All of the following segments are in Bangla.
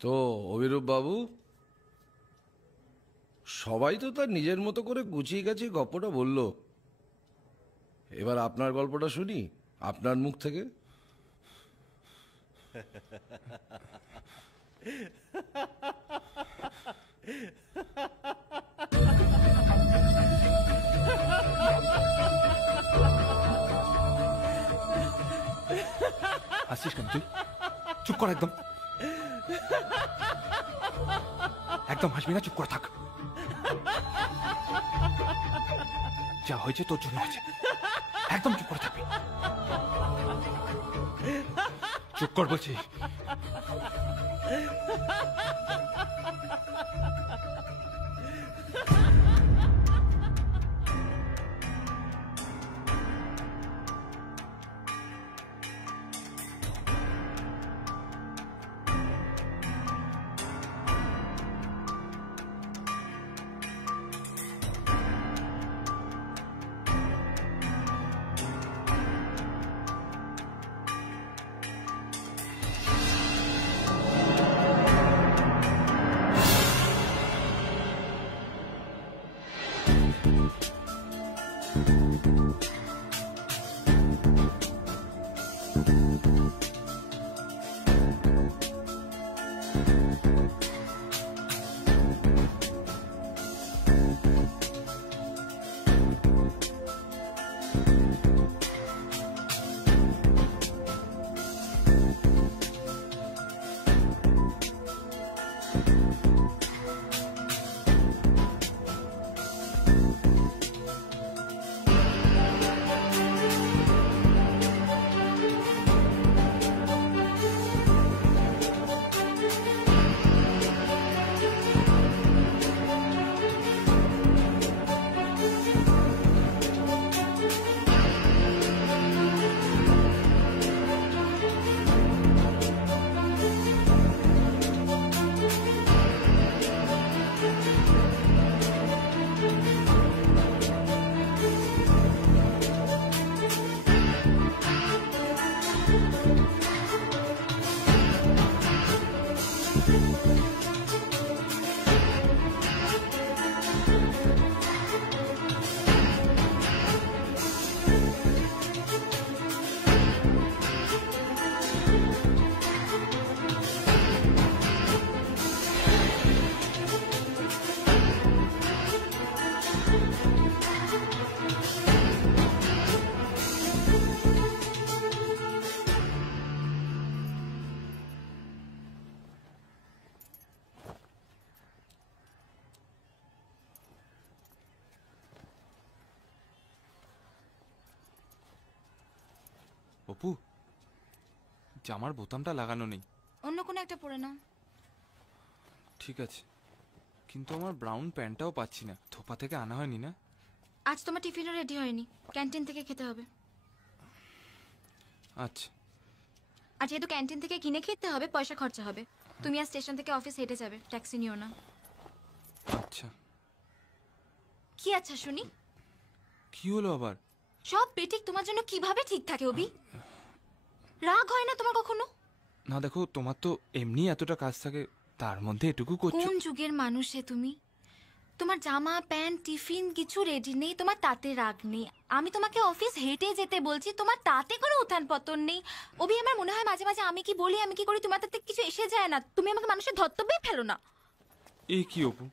তো অভিরূপ বাবু, সবাই তো তার নিজের মতো করে গুছিয়ে গাছিয়ে গল্পটা বলল। এবার আপনার গল্পটা শুনি আপনার মুখ থেকে। হাসিস কেন তুই? চুপ কর, একদম একদম হাসবি না, চুপ করে থাক। যা হয়েছে তোর জন্য হয়েছে, একদম চুপ করে থাকবি। চুপ কর বলছি। অপু, জামার বোতামটা লাগানো নেই। অন্য কোনো একটা পরে নাও। ঠিক আছে, কিন্তু আমার ব্রাউন প্যান্টটাও পাচ্ছি না। থোপা থেকে আনা হয়নি না? আজ তোমার টিফিনও রেডি হয়নি, ক্যান্টিন থেকে খেতে হবে। আচ্ছা। আর যেহেতু ক্যান্টিন থেকে কিনে খেতে হবে, পয়সা খরচা হবে। তুমি আর স্টেশন থেকে অফিস হেঁটে যাবে, ট্যাক্সি নিও না। আচ্ছা। কি আচ্ছা শুনি? কি হলো আবার? সব বেঠিক তোমার জন্য কিভাবে ঠিক থাকে অভি? রাগ হয় না তোমার কখনো? না দেখো, তোমার তো এমনি এতটা কাজ থাকে, তার মধ্যে এটুকু করছো। কোন যুগের মানুষ সে তুমি? তোমার জামা প্যান্ট টিফিন কিছু রেডি নেই, তোমার তাতে রাগ নেই। আমি তোমাকে অফিস হেঁটে যেতে বলছি, তোমার তাতে কোনো উত্থান পতন নেই। অভি, আমার মনে হয় মাঝে মাঝে আমি কি বলি আমি কি করি তোমার তাতে কিছু এসে যায় না। তুমি আমাকে মানুষের ধর্তব্যে ফেলো না। এই কি অপু,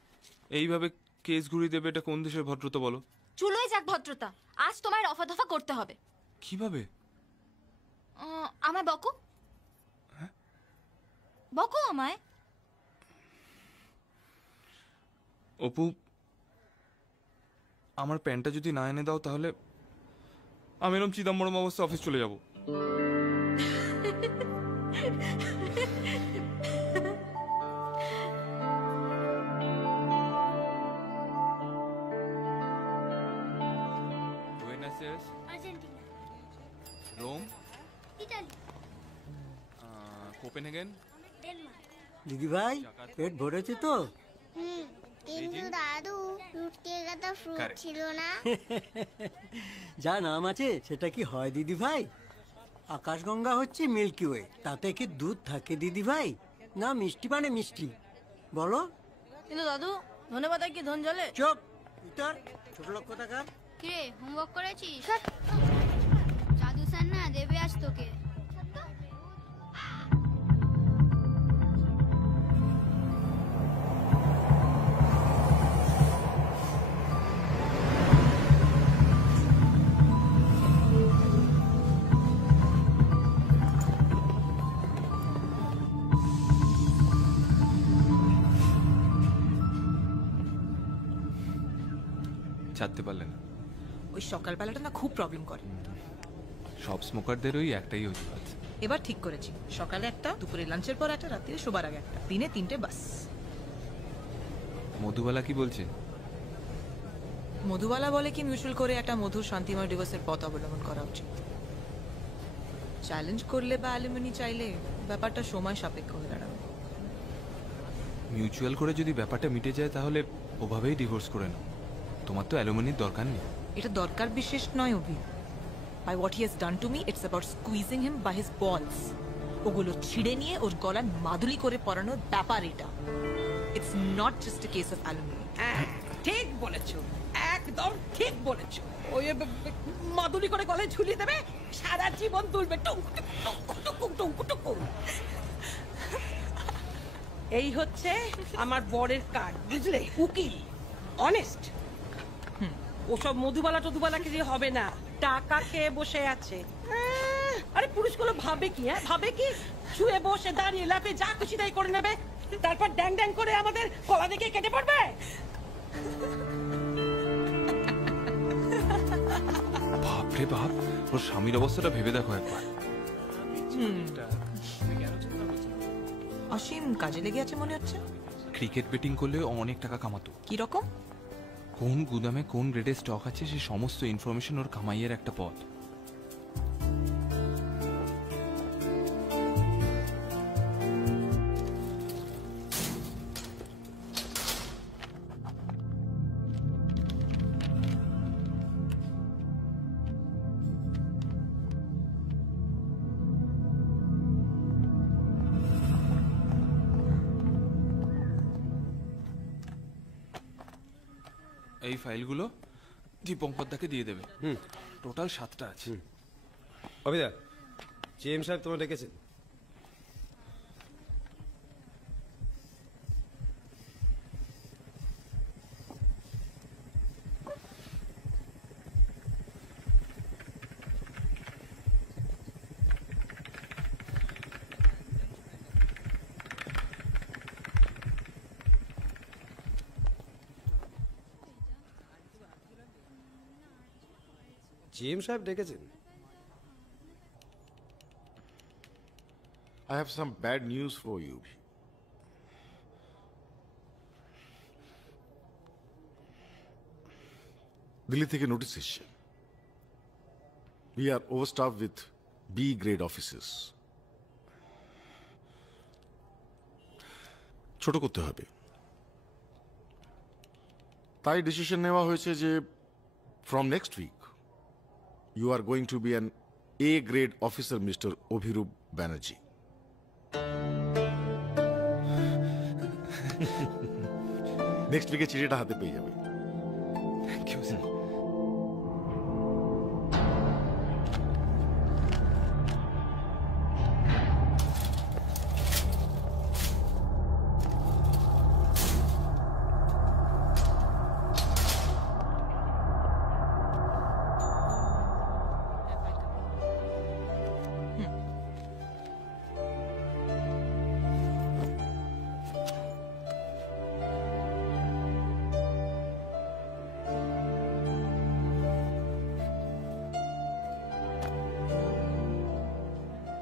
এইভাবে কেস ঘুরিয়ে দেবে? এটা কোন দেশের ভদ্রতা বলো? চুলোয় যাক ভদ্রতা, আজ তোমায় রফা দফা করতে হবে। কিভাবে? আমায় বকো। বকো আমায়। অপু, আমার প্যান্টটা যদি না এনে দাও তাহলে আমি এরকম চিদম্বরম অবস্থা অফিস চলে যাব। Rome, Copenhagen. দিদি ভাই, পেট ভরেছে তো? কিন্তু দাদু, লুটকে গাদা ফ্রুট ছিল না? যা নাম আছে সেটা কি হয় দিদি ভাই? আকাশগঙ্গা হচ্ছে মিল্কি ওয়ে, তাতে কি দুধ থাকে দিদি ভাই, না মিষ্টি মানে মিষ্টি? বলো। কিন্তু দাদু ধনে পাতায় কি ধন জলে? চুপ উত্তর, ছোট লোক কোথাকার। কিরে হোমওয়ার্ক করেছিস? জাদু স্যার না দেবে আজ তোকে। ছাড়তে পারলে না? ওই সকালবেলাটা না খুব প্রবলেম করে। সব স্মোকারদের ওই একটাই অজুহাত। এবার ঠিক করেছি, সকালে একটা, দুপুরে লাঞ্চের পর একটা, রাত্রে শোবার আগে একটা, দিনে 3টে বাস। মধুবালা কি বলছে? মধুবালা বলে কি মিউচুয়াল করে একটা মধুর শান্তিময় ডিভোর্সের পথ অবলম্বন করা উচিত। চ্যালেঞ্জ করলে বা অ্যালুমিনি চাইলে ব্যাপারটা সময় সাপেক্ষ হয়ে দাঁড়াবে। মিউচুয়াল করে যদি ব্যাপারটা মিটে যায় তাহলে ওভাবেই ডিভোর্স করে নাও। তোমার তো অ্যালুমিনির দরকার নেই। এটা দরকার বিশেষ নয় Abhi. By what he has done to me, it's about squeezing him by his balls. ওগুলো ছিঁড়ে নিয়ে ওর গলায় মাদুলি করে পরানোর ব্যাপার এটা। It's not just a case of alumni. ঠিক বলেছো, একদম ঠিক বলেছো। ওই মাদুলি করে গলায় ঝুলিয়ে দেবে, সারা জীবন তুলবে টুক টুক টুক টুক টুক টুক টুক। এই হচ্ছে আমার বরের কার্ড, বুঝলে? উকিল, অনেস্ট। ওসব মধুবালা টধুবালাকে দিয়ে হবে না, টাকা খেয়ে বসে আছে। আরে পুরুষগুলো ভাবে কি, ভাবে কি শুয়ে বসে দাঁড়িয়ে লাফে যা খুশি তাই করে নেবে, তারপর ড্যাং ড্যাং করে আমাদের গলা থেকে কেটে পড়বে। বাপরে বাপ, ওর স্বামীর অবস্থাটা ভেবে দেখো একবার। অসীম কাজে লেগে আছে মনে হচ্ছে। ক্রিকেট বেটিং করলে অনেক টাকা কামাতো। কি রকম? কোন গুদামে কোন গ্রেডের স্টক আছে সে সমস্ত ইনফরমেশন ওর কামাইয়ের একটা পথ। এই ফাইলগুলো দীপঙ্করদাকে দিয়ে দেবে। টোটাল 7টা আছে। অভিদা, জিএম সাহেব তোমার ডেকেছেন। জিএম সাহেব ডেকেছেন। I have some bad news for you. Delhi থেকে নোটিশ এসছে। We are overstaffed with B grade officers. ছোট করতে হবে। তাই ডিসিশন নেওয়া হয়েছে যে from next week you are going to be an A grade officer, Mr. Obhirup Banerjee. Next উইকে চিঠিটা হাতে পেয়ে যাবে। Thank you sir.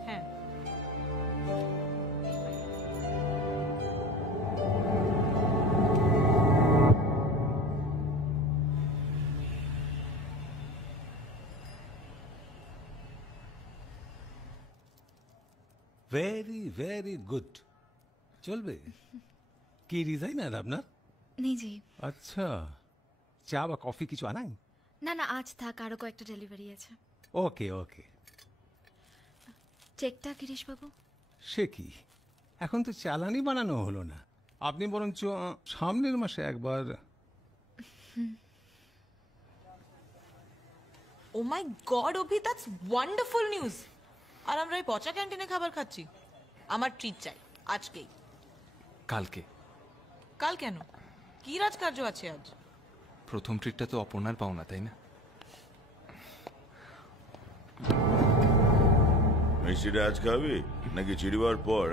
হ্যাঁ, ভেরি ভেরি গুড। চলবে কি ডিজাইনার আপনার? নেই জি। আচ্ছা, চা বা কফি কিছু আনাই? না না, আজ থাক, আরো কয়েকটা ডেলিভারি আছে। ওকে ওকে। চেকটা গিরিশবাবু। সে কি, এখন তো চালানি বানানো হলো না। আপনি বরঞ্চ সামনের মাসে একবার। Oh my God Abhi, that's wonderful news. আর আমরা এই পচা ক্যান্টিনে খাবার খাচ্ছি। আমার ট্রিট চাই আজকেই। কালকে। কাল কেন? কি রাজকার্য আছে আজ? প্রথম ট্রিটটা তো অপর্ণার পাওনা, তাই না? মিষ্টিটা আজ খাবি নাকি চিড়িবার পর?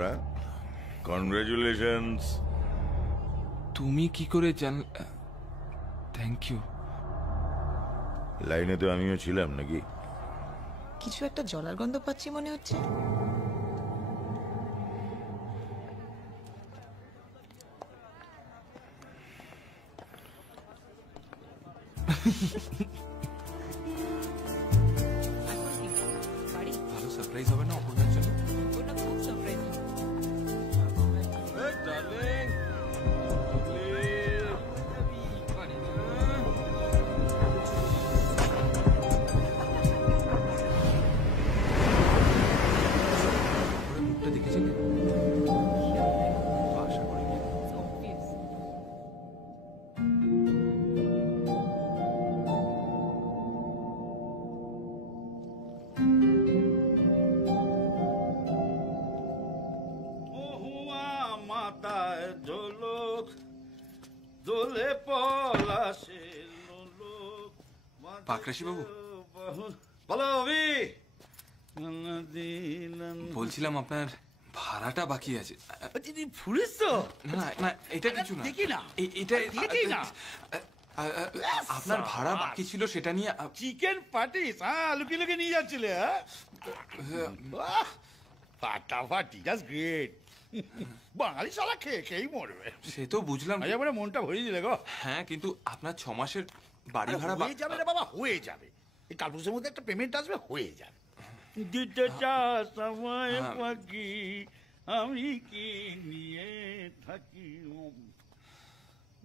কনগ্রাচুলেশনস। তুমি কি করে জান? Thank you. লাইনে তো আমিও ছিলাম নাকি? কিছু একটা জলার গন্ধ পাচ্ছি মনে হচ্ছে। ভালো সারপ্রাইজ হবে না অপর্ণার জন্য? ওটা খুব সারপ্রাইজ। মুখটা দেখেছিলে? আশা করি। মাথায় ঝোলক দোলে পলাশে লোলক। পাকরাশি বাবু, বলো অভি। বলছিলাম আপনার ভাড়াটা বাকি আছে। ফুরিস তো? না না, এটা কিছু না। দেখি না, এটা দেখি না। আপনার ভাড়া বাকি ছিল, সেটা নিয়ে। চিকেন পাটিস? লুকিয়ে লুকিয়ে নিয়ে যাচ্ছিলে? ফাটাফাটি, জাস্ট গ্রেট। বাঙালি শালা খেয়ে খেয়েই মরবে। সে তো বুঝলাম। এবারে মনটা ভরিয়ে দিলে গো। হ্যাঁ, কিন্তু আপনার 6 মাসের বাড়ি ভাড়া হয়ে যাবে রে বাবা, হয়ে যাবে। এই কালপুরুষের মধ্যে একটা পেমেন্ট আসবে, হয়ে যাবে। দিতে চাস আমায় পাখি, আমি কি নিয়ে থাকি।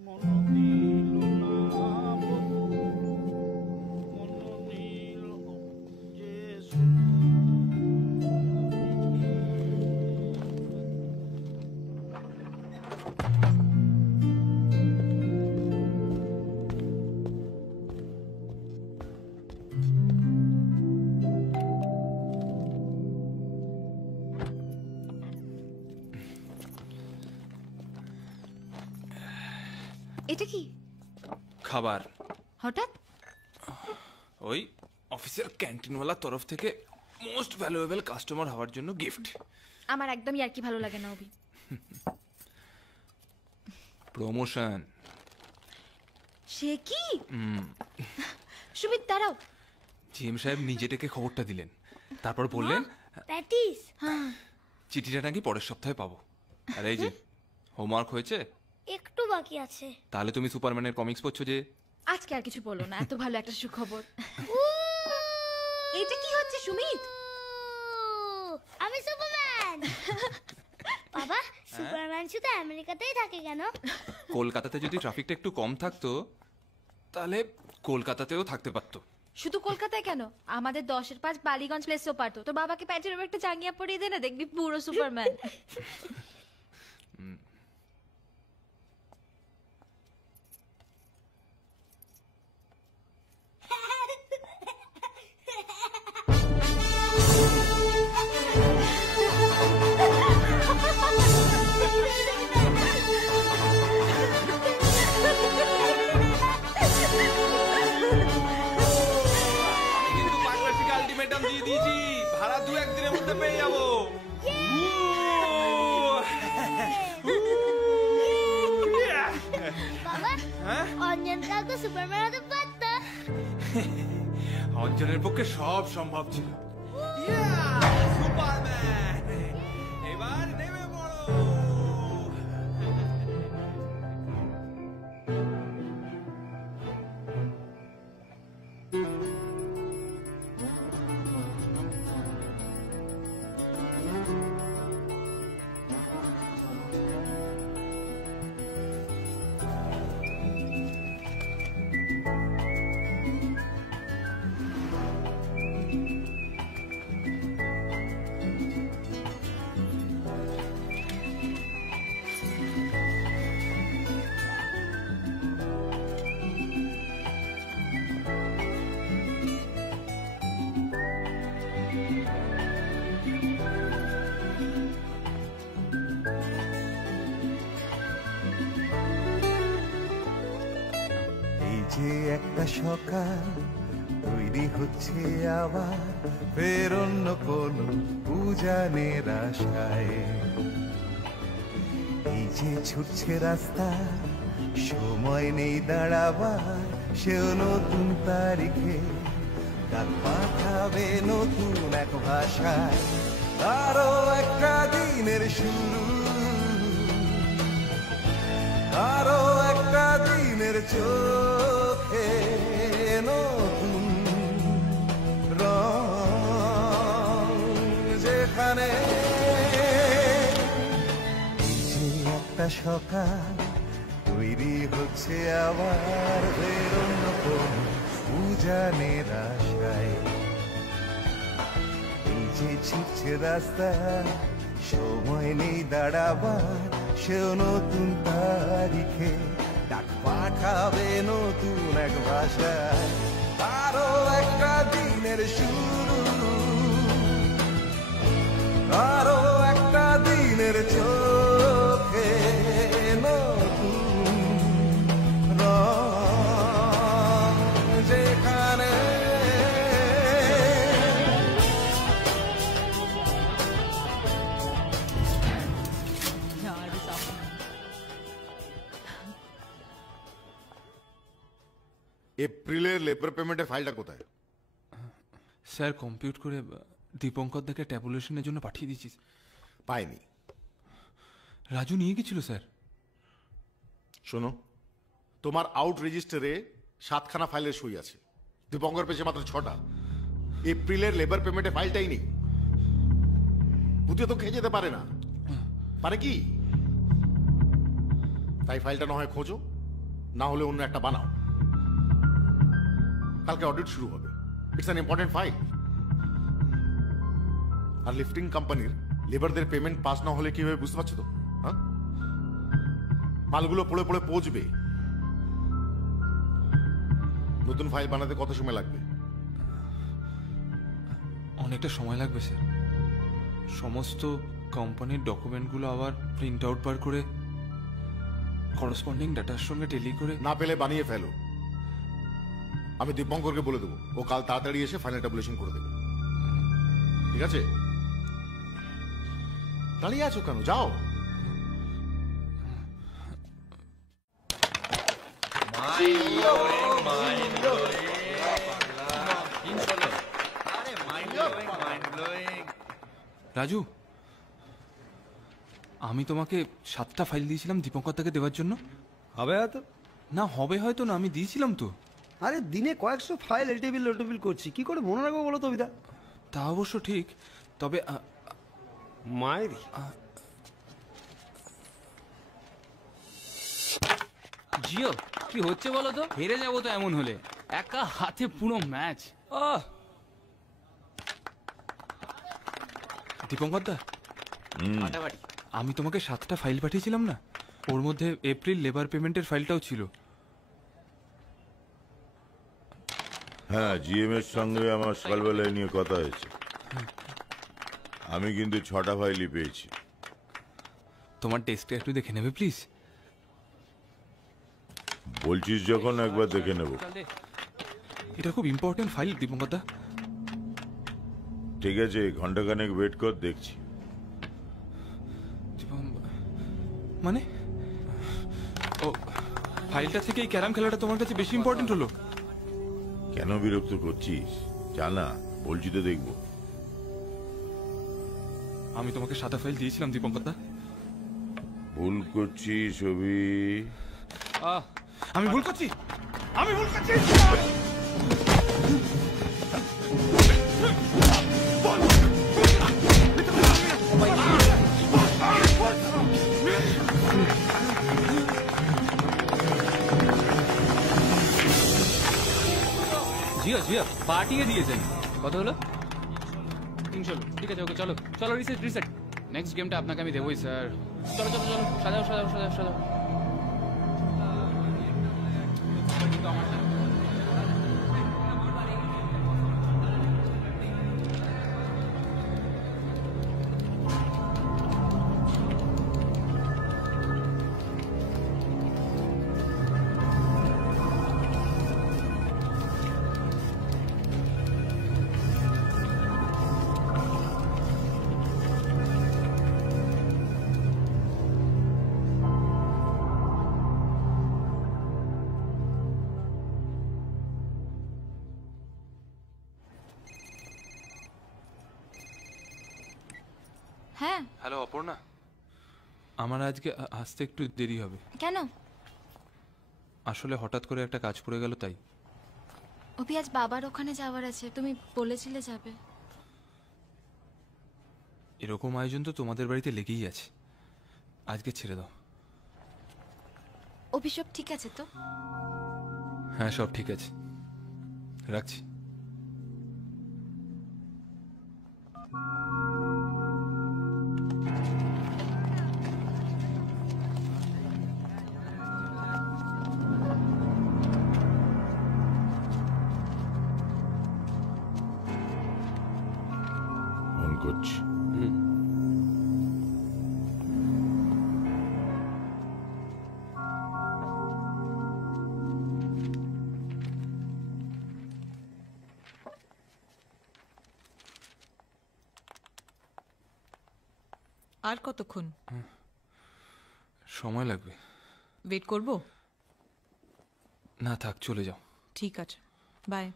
মন দিল না, মন দিল যে। এটা কি খাবার? হঠাৎ? ওই অফিসের ক্যান্টিনওয়ালার তরফ থেকে মোস্ট ভ্যালুয়েবল কাস্টমার হওয়ার জন্য গিফট। আমার একদমই আর কি ভালো লাগে না অভি। প্রমোশন। সে কি? সুমিত দাঁড়াও। জিএম সাহেব নিজে থেকে খবরটা দিলেন, তারপর বললেন প্যাটিস। চিঠিটা নাকি পরের সপ্তাহে পাবো। আর এই যে হোমওয়ার্ক হয়েছে? একটু বাকি আছে। তাহলে তুমি সুপারম্যানের কমিক্স পড়ছো যে? আজকে আর কিছু বলো না, এত ভালো একটা সুখবর। এটা কি হচ্ছে সুমিত? আমি সুপারম্যান। বাবা, সুপারম্যান শুধু আমেরিকাতেই থাকে কেন? কলকাতাতে যদি ট্রাফিকটা একটু কম থাকতো তাহলে কলকাতাতেও থাকতে পারতো। শুধু কলকাতায় কেন, আমাদের 10-এর 5 বালিগঞ্জ প্লেসও পারতো। তোর বাবাকে প্যান্টের উপর একটা চাঙ্গিয়া পরিয়ে দে না, দেখবি পুরো সুপারম্যান। কিন্তু পাকরাশিকে আলটিমেটাম দিয়ে দিয়েছি, ভাড়া 2-1 দিনের মধ্যে পেয়ে যাবো। বাবা, অঞ্জন কাকু সুপারম্যান হতে পারত। অঞ্জনের পক্ষে সব সম্ভব ছিল। সুপারম্যান এবার নেমে পড়ো। যে একটা সকাল তৈরি হচ্ছে আবার ফের অন্য কোন উজানের আশায়, এই যে ছুটছে রাস্তা সময় নেই দাঁড়াবার, সেও নতুন তারিখে ডাক পাঠাবে নতুন এক ভাষায়, আরো একটা দিনের শুরু, আরো একটা দিনের চোখে নতুন রং, যেখানে যে একটা সকাল তৈরি হচ্ছে আবার বেরোনো কোন উজানের আশায়, এই যে ছুটছে রাস্তা সময় নেই দাঁড়াবার, সেও নতুন তারিখে ডাক পাঠাবে নতুন এক ভাষায়, আরো একটা দিনের শুরু, আরো একটা দিনের চোখে নতুন রং, যেখানে এপ্রিলের লেবার পেমেন্টের ফাইলটা কোথায়? স্যার কম্পিউট করে দীপঙ্কর দাকে ট্যাবুলেশনের জন্য পাঠিয়ে দিয়েছি। পাইনি। রাজু নিয়ে গেছিল স্যার। শোনো, তোমার আউট রেজিস্টারে 7খানা ফাইলের সই আছে, দীপঙ্কর পেয়েছে মাত্র 6টা। এপ্রিলের লেবার পেমেন্টের ফাইলটাই নেই। বুঝে তো খেয়ে যেতে পারে না, পারে কি? তাই ফাইলটা না হয় খোঁজো, না হলে অন্য একটা বানাও। কালকে অডিট শুরু হবে, ইটস অ্যান ইম্পর্টেন্ট ফাইল। আর লিফটিং কোম্পানির লেবারদের পেমেন্ট পাস না হলে কি হবে বুঝতে পারছো তো? হ্যাঁ, মালগুলো পড়ে পড়ে পৌঁছবে। নতুন ফাইল বানাতে কত সময় লাগবে? অনেকটা সময় লাগবে স্যার। সমস্ত কোম্পানির ডকুমেন্টগুলো আবার প্রিন্ট আউট বার করে করসপন্ডিং ডাটার সঙ্গে টেলি করে, না পেলে বানিয়ে ফেলো। আমি দীপঙ্করকে বলে দেবো, ও কাল তাড়াতাড়ি এসে ফাইনাল ট্যাবুলেশন করে দেবে। ঠিক আছে? দাঁড়িয়ে আছো কেন? যাও। রাজু, আমি তোমাকে 7টা ফাইল দিয়েছিলাম দীপঙ্কর দাকে দেওয়ার জন্য। হবে হয়তো না, হবে হয়তো না, আমি দিয়েছিলাম তো। আরে দিনে কয়েকশো ফাইল এলটেবিল লোটেবিল করছি, কি করে মনে রাখবো বলো তো অবিদা? তা অবশ্য ঠিক, তবে মায়ের জিও কি হচ্ছে বলো তো? হেরে যাবো তো এমন হলে, একা হাতে পুরো ম্যাচ। দীপঙ্কর দা, আমি তোমাকে 7টা ফাইল পাঠিয়েছিলাম না, ওর মধ্যে এপ্রিল লেবার পেমেন্টের ফাইলটাও ছিল। হ্যাঁ, জিএম এর সঙ্গে আমার সকালবেলায় নিয়ে কথা হয়েছে। আমি কিন্তু 6টা ফাইলই পেয়েছি। তোমার ডেস্কটা একটু দেখে নেবে প্লিজ? বলছিস যখন, একবার দেখে নেব। এটা খুব ইম্পর্টেন্ট ফাইল দীপঙ্কর দা। ঠিক আছে, ঘন্টাখানেক ওয়েট কর, দেখছি। মানে ও ফাইলটা থেকে এই ক্যারাম খেলাটা তোমার কাছে বেশি ইম্পর্টেন্ট হলো? কেন বিরক্ত করছিস? জানা, বলছি তো দেখবো। আমি তোমাকে 7টা ফাইল দিয়েছিলাম দীপঙ্কর দা। ভুল করছিস অভি। আমি ভুল করছি, আমি ভুল করছি। জিও জিও পাঠিয়ে দিয়েছেন। কত হলো? 300। ঠিক আছে, ওকে চলো চলো, রিসেট রিসেট। নেক্সট গেমটা আপনাকে আমি দেবই স্যার। চলো চলো চলো, সাজাও সাজাও সাজাও সাজাও। হ্যাঁ। হ্যালো অপর্ণা, আমার আজকে আসতে একটু দেরি হবে। কেন? আসলে হঠাৎ করে একটা কাজ পড়ে গেল তাই। অভি আজ বাবার ওখানে যাওয়ার আছে, তুমি বলেছিলে যাবে। এরকম আয়োজন তো তোমাদের বাড়িতে লেগেই আছে, আজকে ছেড়ে দাও। অভি সব ঠিক আছে তো? হ্যাঁ সব ঠিক আছে, রাখছি। ফোন করছি। আর কতক্ষণ সময় লাগবে। ওয়েট করব? না থাক, চলে যাও। ঠিক আছে, বাই।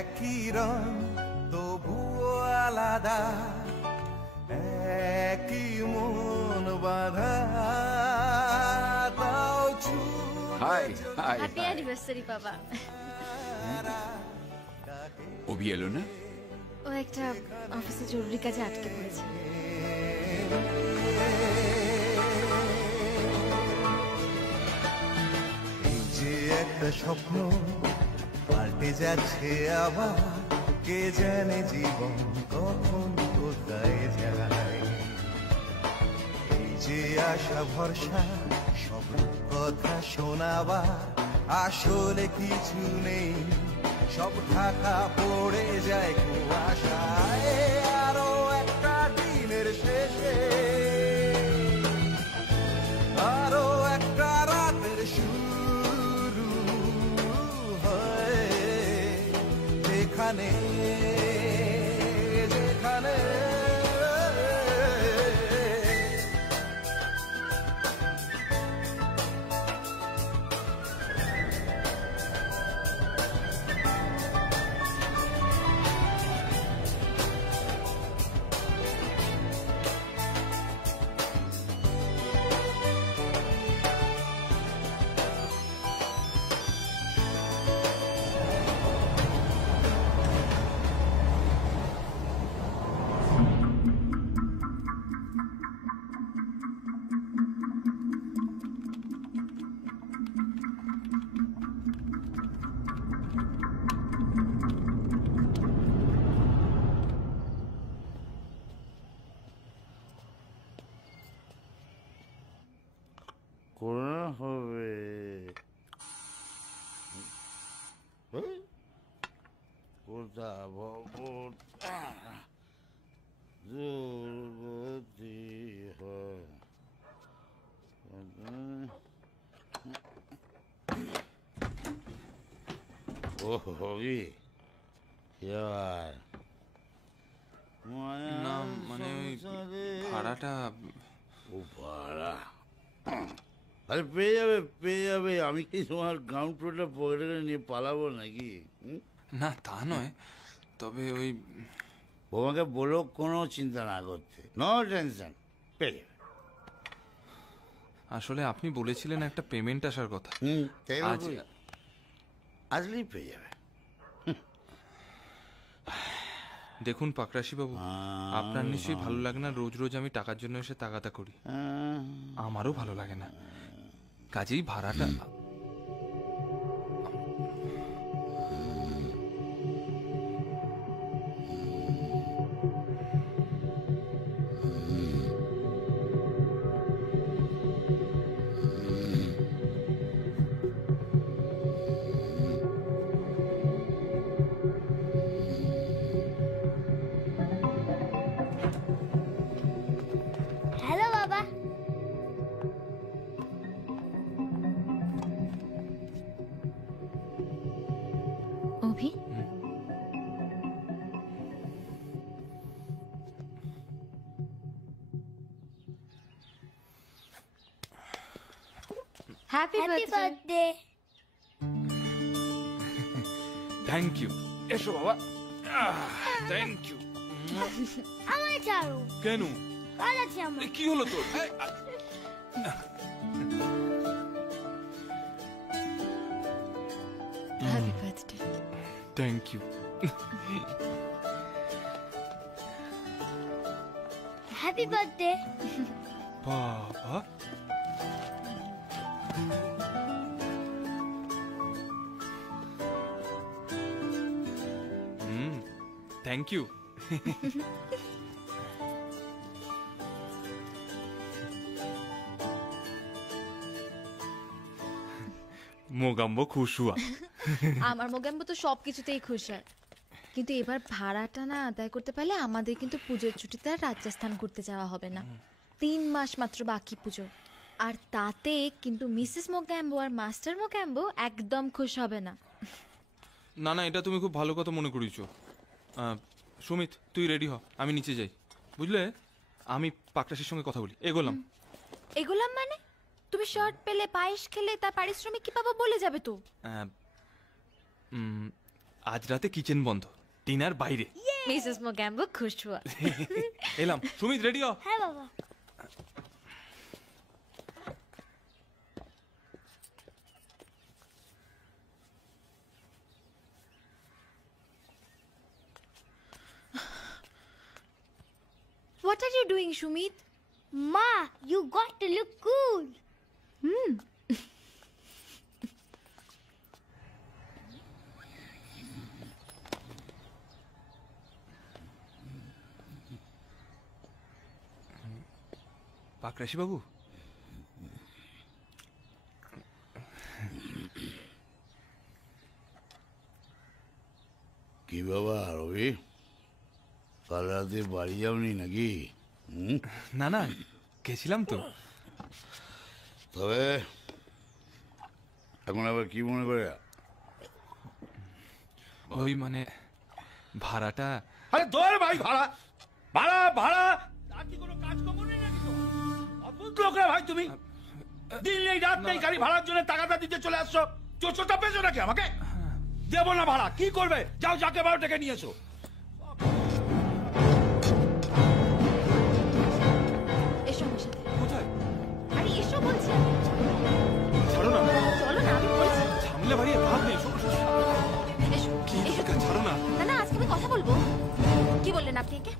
একই রং তবুও আলাদা, একই মন বাঁধা, তাও হাই হাই হ্যাপি অ্যানিভার্সারি বাবা। অভি এলো না? ও একটা অফিসে জরুরি কাজে আটকে পড়েছে। এই যে একটা স্বপ্ন পাল্টে যাচ্ছে আবার, কে জানে জীবন কখন কোথায় যায়। এই যে আশা ভরসা সব কথা শোনাবা, আসলে কিছু নেই, সব ঢাকা পড়ে যায় কুয়াশায়। আরো একটা দিনের শেষে, আরো একটা রাতের শুরু হয়, যেখানে যেখানে করোনা হবে। কোথা ভবন দুর্গতি হয়। ও হবি না মানে ওই ভাড়াটা। ও ভাড়া আরে পেয়ে যাবে পেয়ে যাবে। আমি কি তোমার গ্রাউন্ড ফ্লোরটা পকেটে নিয়ে পালাবো নাকি? না তা নয়, তবে ওই বৌমাকে বলো কোনো চিন্তা না করতে, নো টেনশন, পেয়ে যাবে। আসলে আপনি বলেছিলেন একটা পেমেন্ট আসার কথা। আজ আসলেই পেয়ে যাবে। দেখুন পাকরাশি বাবু, আপনার নিশ্চয়ই ভালো লাগে না রোজ রোজ আমি টাকার জন্য এসে তাগাদা করি। আমারও ভালো লাগে না, কাজেই ভাড়াটা। Happy birthday. Thank you. এসো বাবা। Thank you. আমার ছাড়ো। কেন? কাজ আছে আমার। কি হলো তোর? Happy birthday. Thank you. Happy birthday. বাবা থ্যাংক ইউ। মোগাম্বো খুশ হুয়া। আমার মোগাম্বো তো সবকিছুতেই খুশ হয়, কিন্তু এবার ভাড়াটা না আদায় করতে পারলে আমাদের কিন্তু পুজোর ছুটিতে আর রাজস্থান ঘুরতে যাওয়া হবে না। 3 মাস মাত্র বাকি পুজো, আর তাতে কিন্তু মিসেস মোগাম্বো আর মাস্টার মোগাম্বো একদম খুশ হবে না। না না, এটা তুমি খুব ভালো কথা মনে করিয়েছো। সুমিত, তুই রেডি হ, আমি নিচে যাই, বুঝলে? আমি পাকরাশির সঙ্গে কথা বলি। এগোলাম। এগুলাম মানে? তুমি শর্ট পেলে, পায়েস খেলে, তার পারিশ্রমিক কি পাবো বলে যাবে তো? আজ রাতে কিচেন বন্ধ, ডিনার বাইরে। মিসেস মোগাম্বো খুশ হুয়া। এলাম। সুমিত, রেডি হ। হ্যাঁ বাবা। What are you doing, Shumit? Ma, you got to look cool. Pakrashi বাবু, কি বাবা রবি, কাল রাতে বাড়ি যাওনি নাকি? না না, গেছিলাম তো। তবে এখন আবার কি মনে করে? ওই মানে ভাড়াটা। আরে ধর ভাই, ভাড়া ভাড়া ভাড়া আর কি কোনো কাজ কম নেই নাকি? তো অদ্ভুত লোক রে ভাই তুমি, দিন নেই রাত নেই গাড়ি ভাড়ার জন্য টাকাটা দিতে চলে আসছো। চোরটা পেয়েছো নাকি? আমাকে দেবো না ভাড়া, কি করবে? যাও, যাকে বারো টাকা নিয়ে এসো। এসো আমার সাথে। কোথায়? আরে এসো বলছি। ছাড়ো না। চলো না, আমি বলছি। ঝামেলা বাড়িয়ে ভাব নেই। এসো। ছাড়ো না। না না, আজকে আমি কথা বলবো। কি বললেন আপনি একে?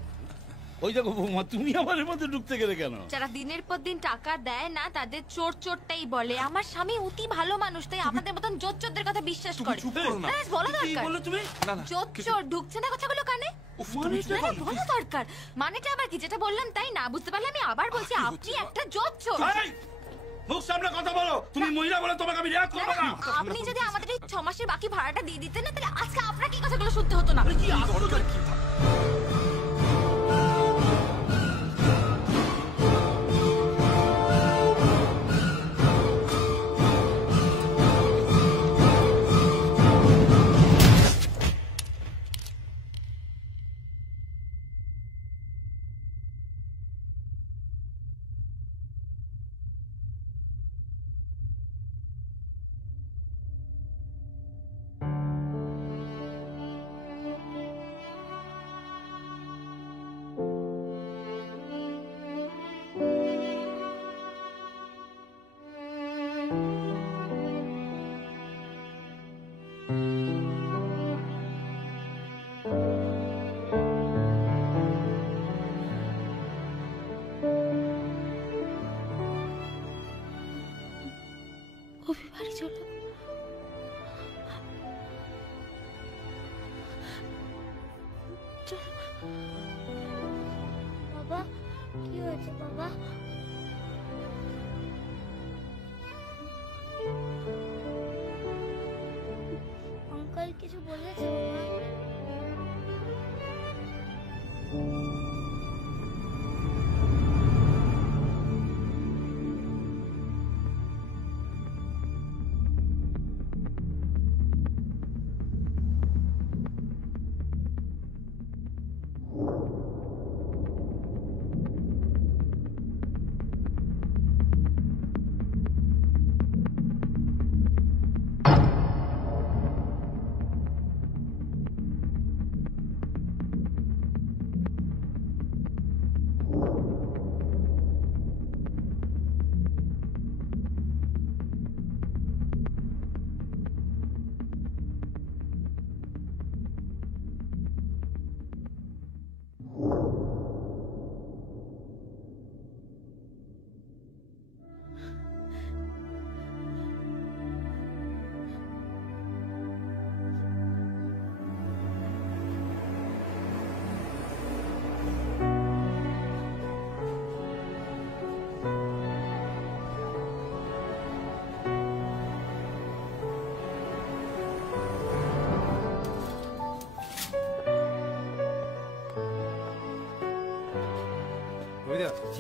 ওই দেখো বৌমা, তুমি আমার মধ্যে ঢুকতে গেলে কেন? যারা দিনের পর দিন টাকা দেয় না তাদের চোর চোরটাই বলে। আমার স্বামী অতি ভালো মানুষ, তাই আপনাদের মতন জোর চোরদের কথা বিশ্বাস করে। বলা দরকার। জোর চোর ঢুকছে না কথাগুলো কানে? বলা দরকার। মানেটা আবার কি? যেটা বললাম তাই না বুঝতে পারলে আমি আবার বলছি, আপনি একটা জোর চোর। মুখ সামনে কথা বলো। তুমি মহিলা বলে তোমাকে আমি রিয়াক্ট করব না। আপনি যদি আমাদের এই 6 মাসের বাকি ভাড়াটা দিয়ে দিতেন না, তাহলে আজকে আপনাকে এই কথাগুলো শুনতে হতো না। কি দরকার কি? বাড়ি চলো। বাবা, কি হয়েছে বাবা? আঙ্কেল কিছু বলেছে বাবা?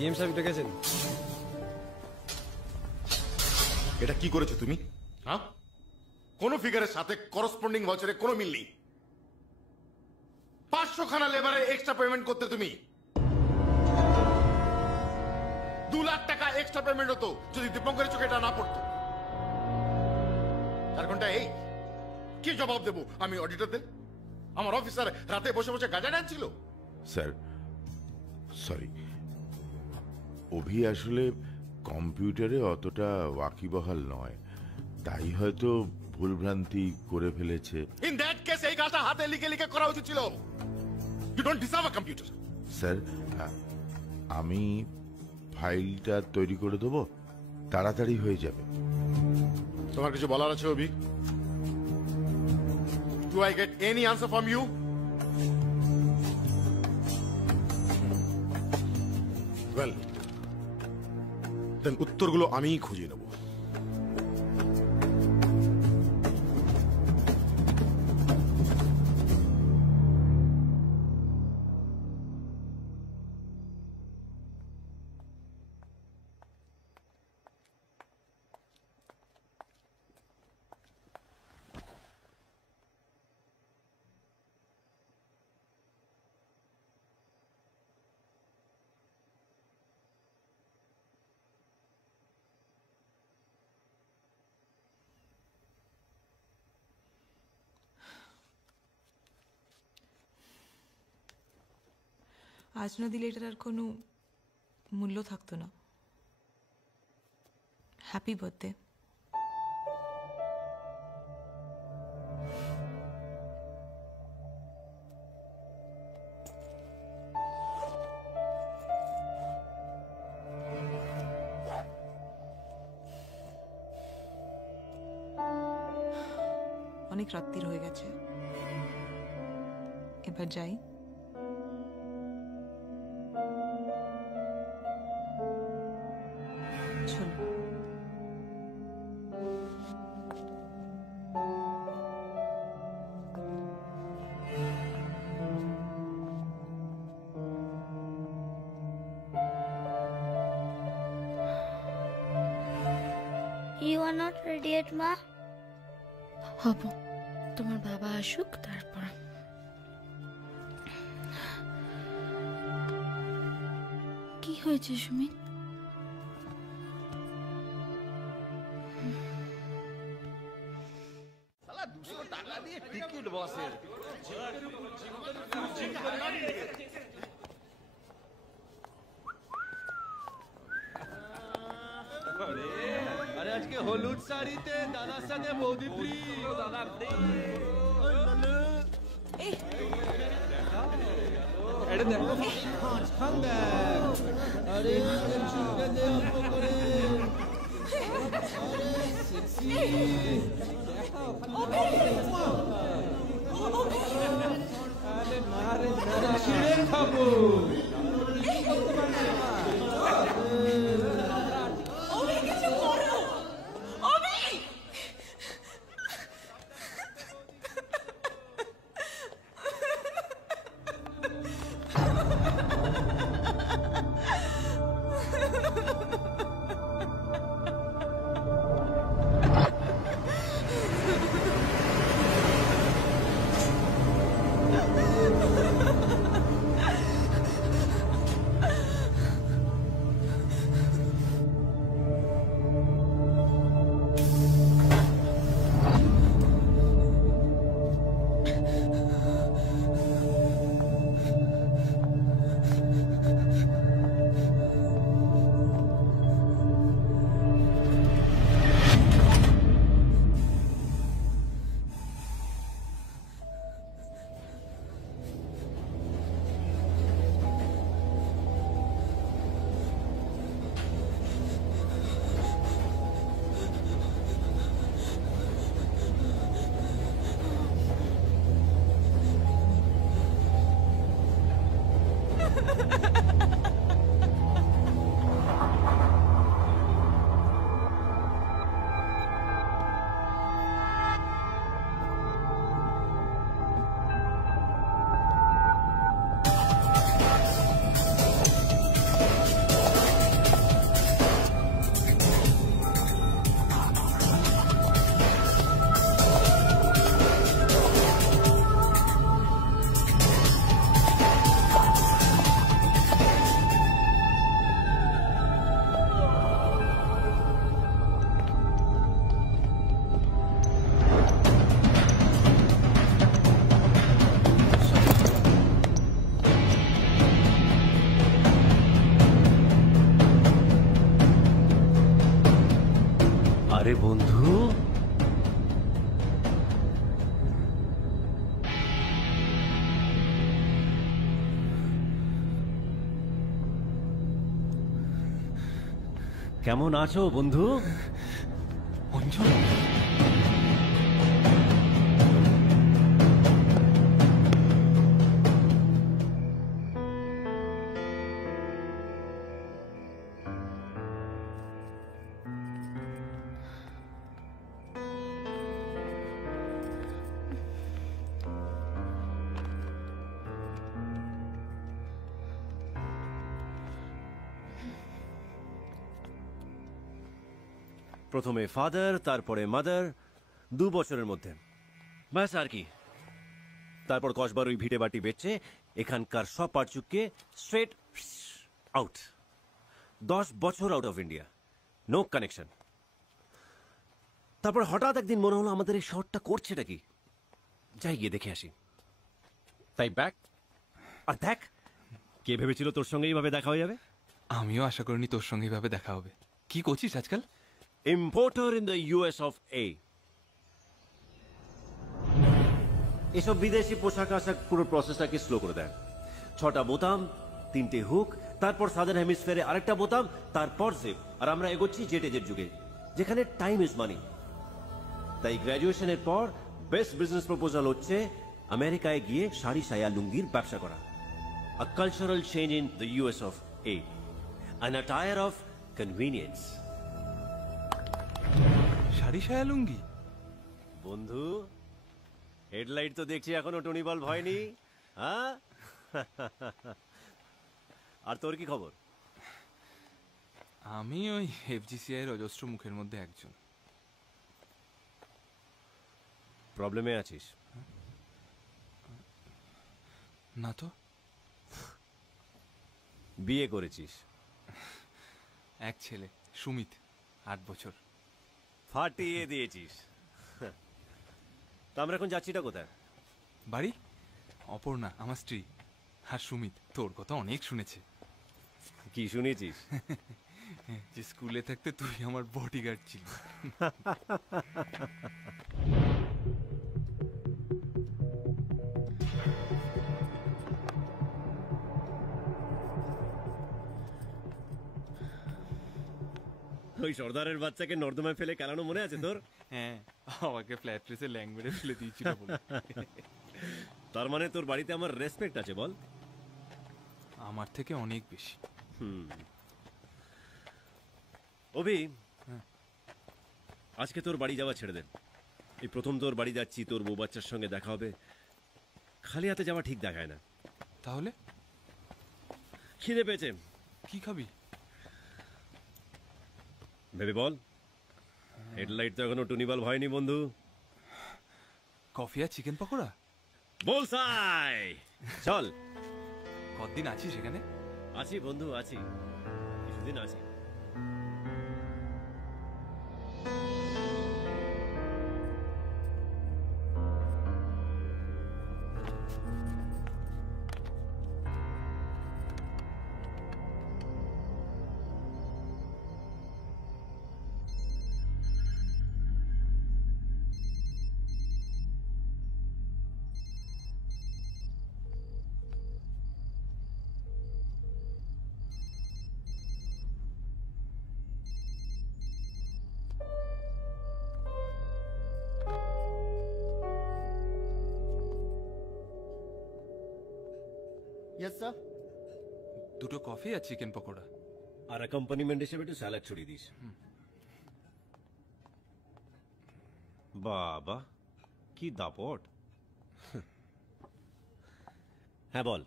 জিএম সাহেব ডেকেছেন। এটা কি করেছো তুমি? হ্যাঁ, কোন ফিগারের সাথে করসপন্ডিং ভাউচারে কোনো মিল নেই। 500 খানা লেবারে এক্সট্রা পেমেন্ট করতে তুমি 2 লাখ টাকা এক্সট্রা পেমেন্ট হতো যদি দীপঙ্করের চোখে এটা না পড়তো। 4 ঘন্টা এই কি জবাব দেবো আমি অডিটরদের? আমার অফিসার রাতে বসে বসে গাঁজা টানছিল। স্যার সরি, অভি আসলে কম্পিউটারে অতটা ওয়াকিবহাল নয়, তাই হয়তো ভুলভ্রান্তি করে ফেলেছে। ইন দ্যাট কেস এই কাজটা হাতে লিখে লিখে করা উচিত ছিল। You don't deserve a computer. Sir আমি ফাইলটা তৈরি করে দেবো, তাড়াতাড়ি হয়ে যাবে। তোমার কিছু বলার আছে Abhi? Do I get any answer from you? Well then উত্তরগুলো আমিই খুঁজে নেব। আজ না দিলে এটার আর কোনো মূল্য থাকতো না। Happy birthday. অনেক রাত্রির হয়ে গেছে, এবার যাই। You are not ready yet, Ma? হব, তোমার বাবা আসুক তারপর। কি হয়েছে সুমিত? শালা 200 টাকা দিয়ে টিকিট বসের। আরে আজকে হলুদ শাড়িতে দাদার সাথে বৌদি ফ্রি। দাদা ফ্রি। এটা দেখো খান দেখ। আরে চুলকে দে অল্প করে। আরে সেক্সি দেখাও আরে না রে দাদা ছিঁড়ে খাবো। আরে বন্ধু, কেমন আছো বন্ধু? অঞ্জন, প্রথমে ফাদার, তারপরে মাদার, 2 বছরের মধ্যে, ব্যাস আর কি। তারপর কসবার ওই ভিটে বাটি বেচে এখানকার সব পার্চুককে স্ট্রেট আউট। 10 বছর out of India, no connection. তারপর হঠাৎ একদিন মনে হলো আমাদের এই শহরটা করছেটা কি, যাই গিয়ে দেখে আসি। তাই ব্যাক। আর দেখ, কে ভেবেছিল তোর সঙ্গে এইভাবে দেখা হয়ে যাবে? আমিও আশা করিনি তোর সঙ্গে এইভাবে দেখা হবে। কি করছিস আজকাল? Importer in the US of A। এসব বিদেশি পোশাক আশাক পুরো প্রসেসটাকে স্লো করে দেয়। 6টা বোতাম, 3টে হুক, তারপর সাদার্ন হেমিস্ফিয়ারে আরেকটা বোতাম, তারপর জিপ। আর আমরা এগোচ্ছি জেট এজের যুগে, যেখানে টাইম ইজ মানি। তাই গ্র্যাজুয়েশনের পর বেস্ট বিজনেস প্রপোজাল হচ্ছে আমেরিকায় গিয়ে শাড়ি সায়া লুঙ্গির ব্যবসা করা। A cultural change in the US of A. An attire of convenience. Sari সায়া লুঙ্গি? বন্ধু, হেডলাইট তো দেখছি এখনো টনি বাল্ব হয়নি, হ্যাঁ? আর তোর কি খবর? আমি ওই FGCI এর অজস্র মুখের মধ্যে একজন। প্রবলেমে আছিস? না তো। বিয়ে করেছিস? এক ছেলে, সুমিত, 8 বছর। ফাটিয়ে দিয়েছিস। তা আমরা এখন যাচ্ছিটা কোথায়? বাড়ি। অপর্ণা আমার স্ত্রী, আর সুমিত তোর কথা অনেক শুনেছে। কি শুনেছিস? যে স্কুলে থাকতে তুই আমার বডিগার্ড ছিল। ওই সর্দারের বাচ্চাকে নর্দমায় ফেলে কেলানো মনে আছে তোর? হ্যাঁ, আমাকে ফ্ল্যাট রেসে ল্যাং মেরে ফেলে দিয়েছিল বলে। তার মানে তোর বাড়িতে আমার রেসপেক্ট আছে বল? আমার থেকে অনেক বেশি। অভি, আজকে তোর বাড়ি যাওয়া ছেড়ে দে। এই প্রথম তোর বাড়ি যাচ্ছি, তোর বউ বাচ্চার সঙ্গে দেখা হবে। খালি হাতে যাওয়া ঠিক দেখায় না। তাহলে? খিদে পেয়েছে। কি খাবি? ভেবে বল। হেডলাইট তো এখনো টুনি বাল্ব হয়নি বন্ধু। কফি আর চিকেন পকোড়া? বলসাই, চল। কতদিন আছিস এখানে? আছি বন্ধু, আছি, কিছুদিন আছি। Yes sir. 2টো কফি আর চিকেন পকোড়া। আর অ্যাকম্পানিমেন্ট হিসেবে একটু স্যালাড ছড়িয়ে দিস। বাবা, কি দাপট। হ্যাঁ বল,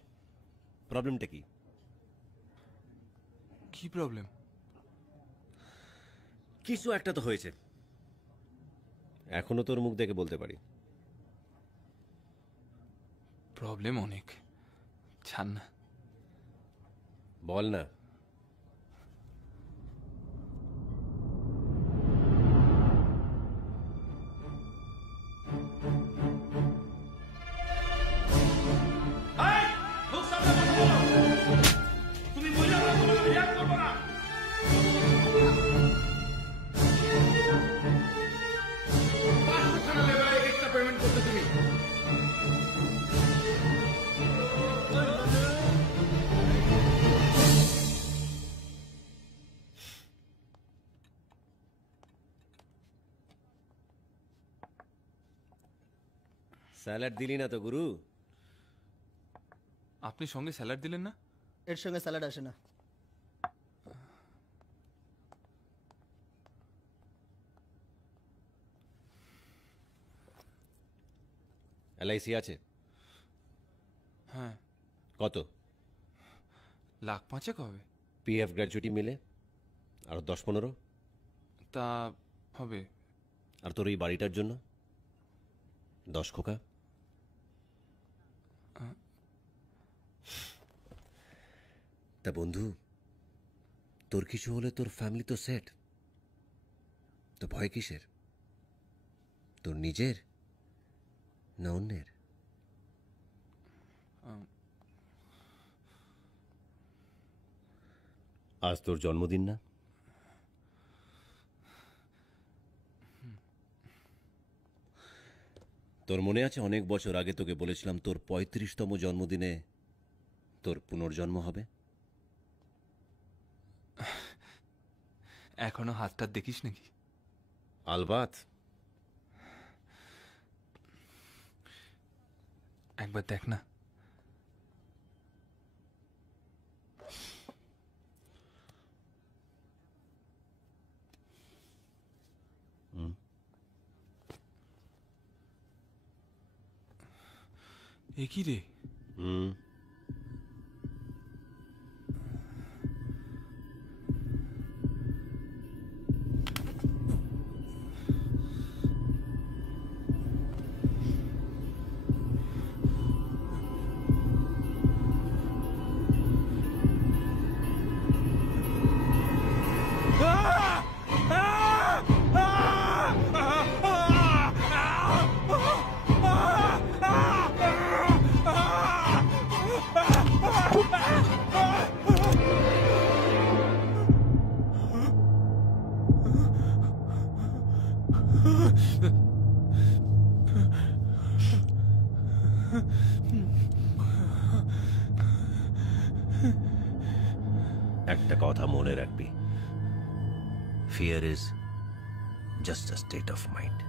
প্রবলেমটা কি? কি প্রবলেম? কিছু একটা তো হয়েছে, এখনো তোর মুখ দেখে বলতে পারি। প্রবলেম অনেক, ছাড় না। বল না। স্যালাড দিলি না তো গুরু? আপনি সঙ্গে স্যালাড দিলেন না? এর সঙ্গে স্যালাড আসে না। এলআইসি আছে? হ্যাঁ। কত? 1,05,000 হবে। পিএফ গ্র্যাচুইটি মিলে আরো 10-15? তা হবে। আর তোর এই বাড়িটার জন্য 10 খোকা? তা বন্ধু, তোর কিছু হলে তোর ফ্যামিলি তো সেট, তো ভয় কিসের? তোর নিজের না অন্যের? আজ তোর জন্মদিন না? তোর মনে আছে অনেক বছর আগে তোকে বলেছিলাম তোর 35তম জন্মদিনে তোর পুনর্জন্ম হবে? এখনো হাতটা দেখিস নাকি? আলবাত। একবার দেখ না। এ কি রে? একটা কথা মনে রাখবি, fear is just a state of mind.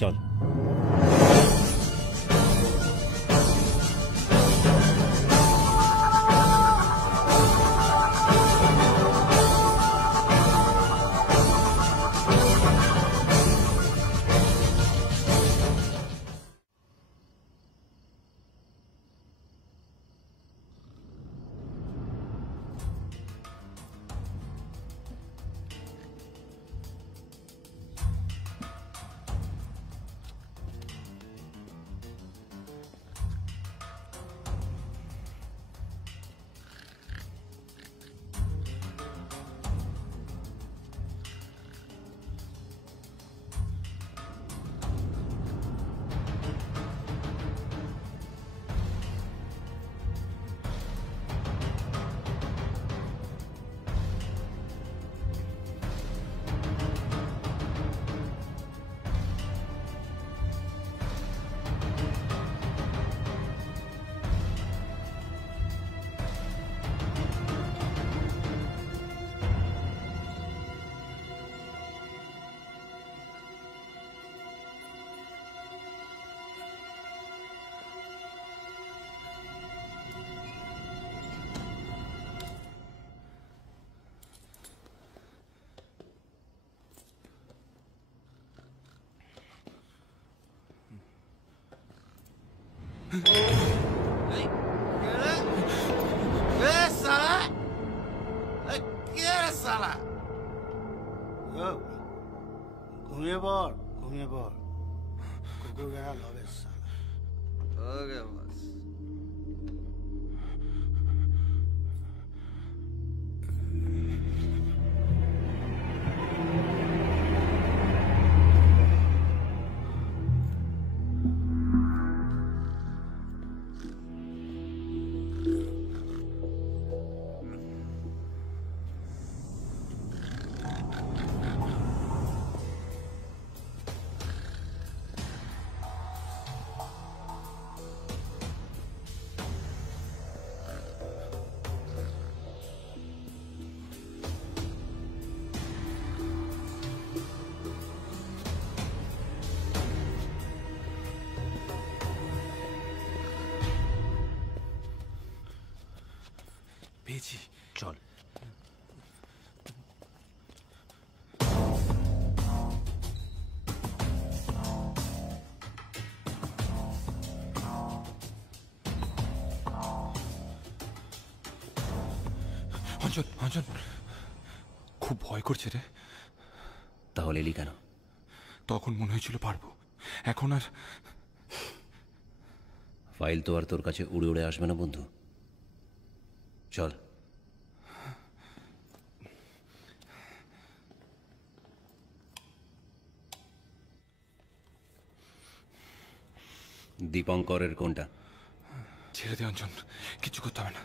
চল। ঘুমিয়ে পড়, ঘুমিয়ে পড়। কুকুর গেল হবে সালা। ওকে বাস। পেয়েছি। চল। অঞ্জন, অঞ্জন, খুব ভয় করছে রে। তাহলে এলি কেন? তখন মনে হয়েছিল পারবো, এখন আর। ফাইল তো আর তোর কাছে উড়ে উড়ে আসবে না বন্ধু। চল। দীপঙ্করের কোনটা? ছেড়ে দে অঞ্জন, কিছু করতে হবে না,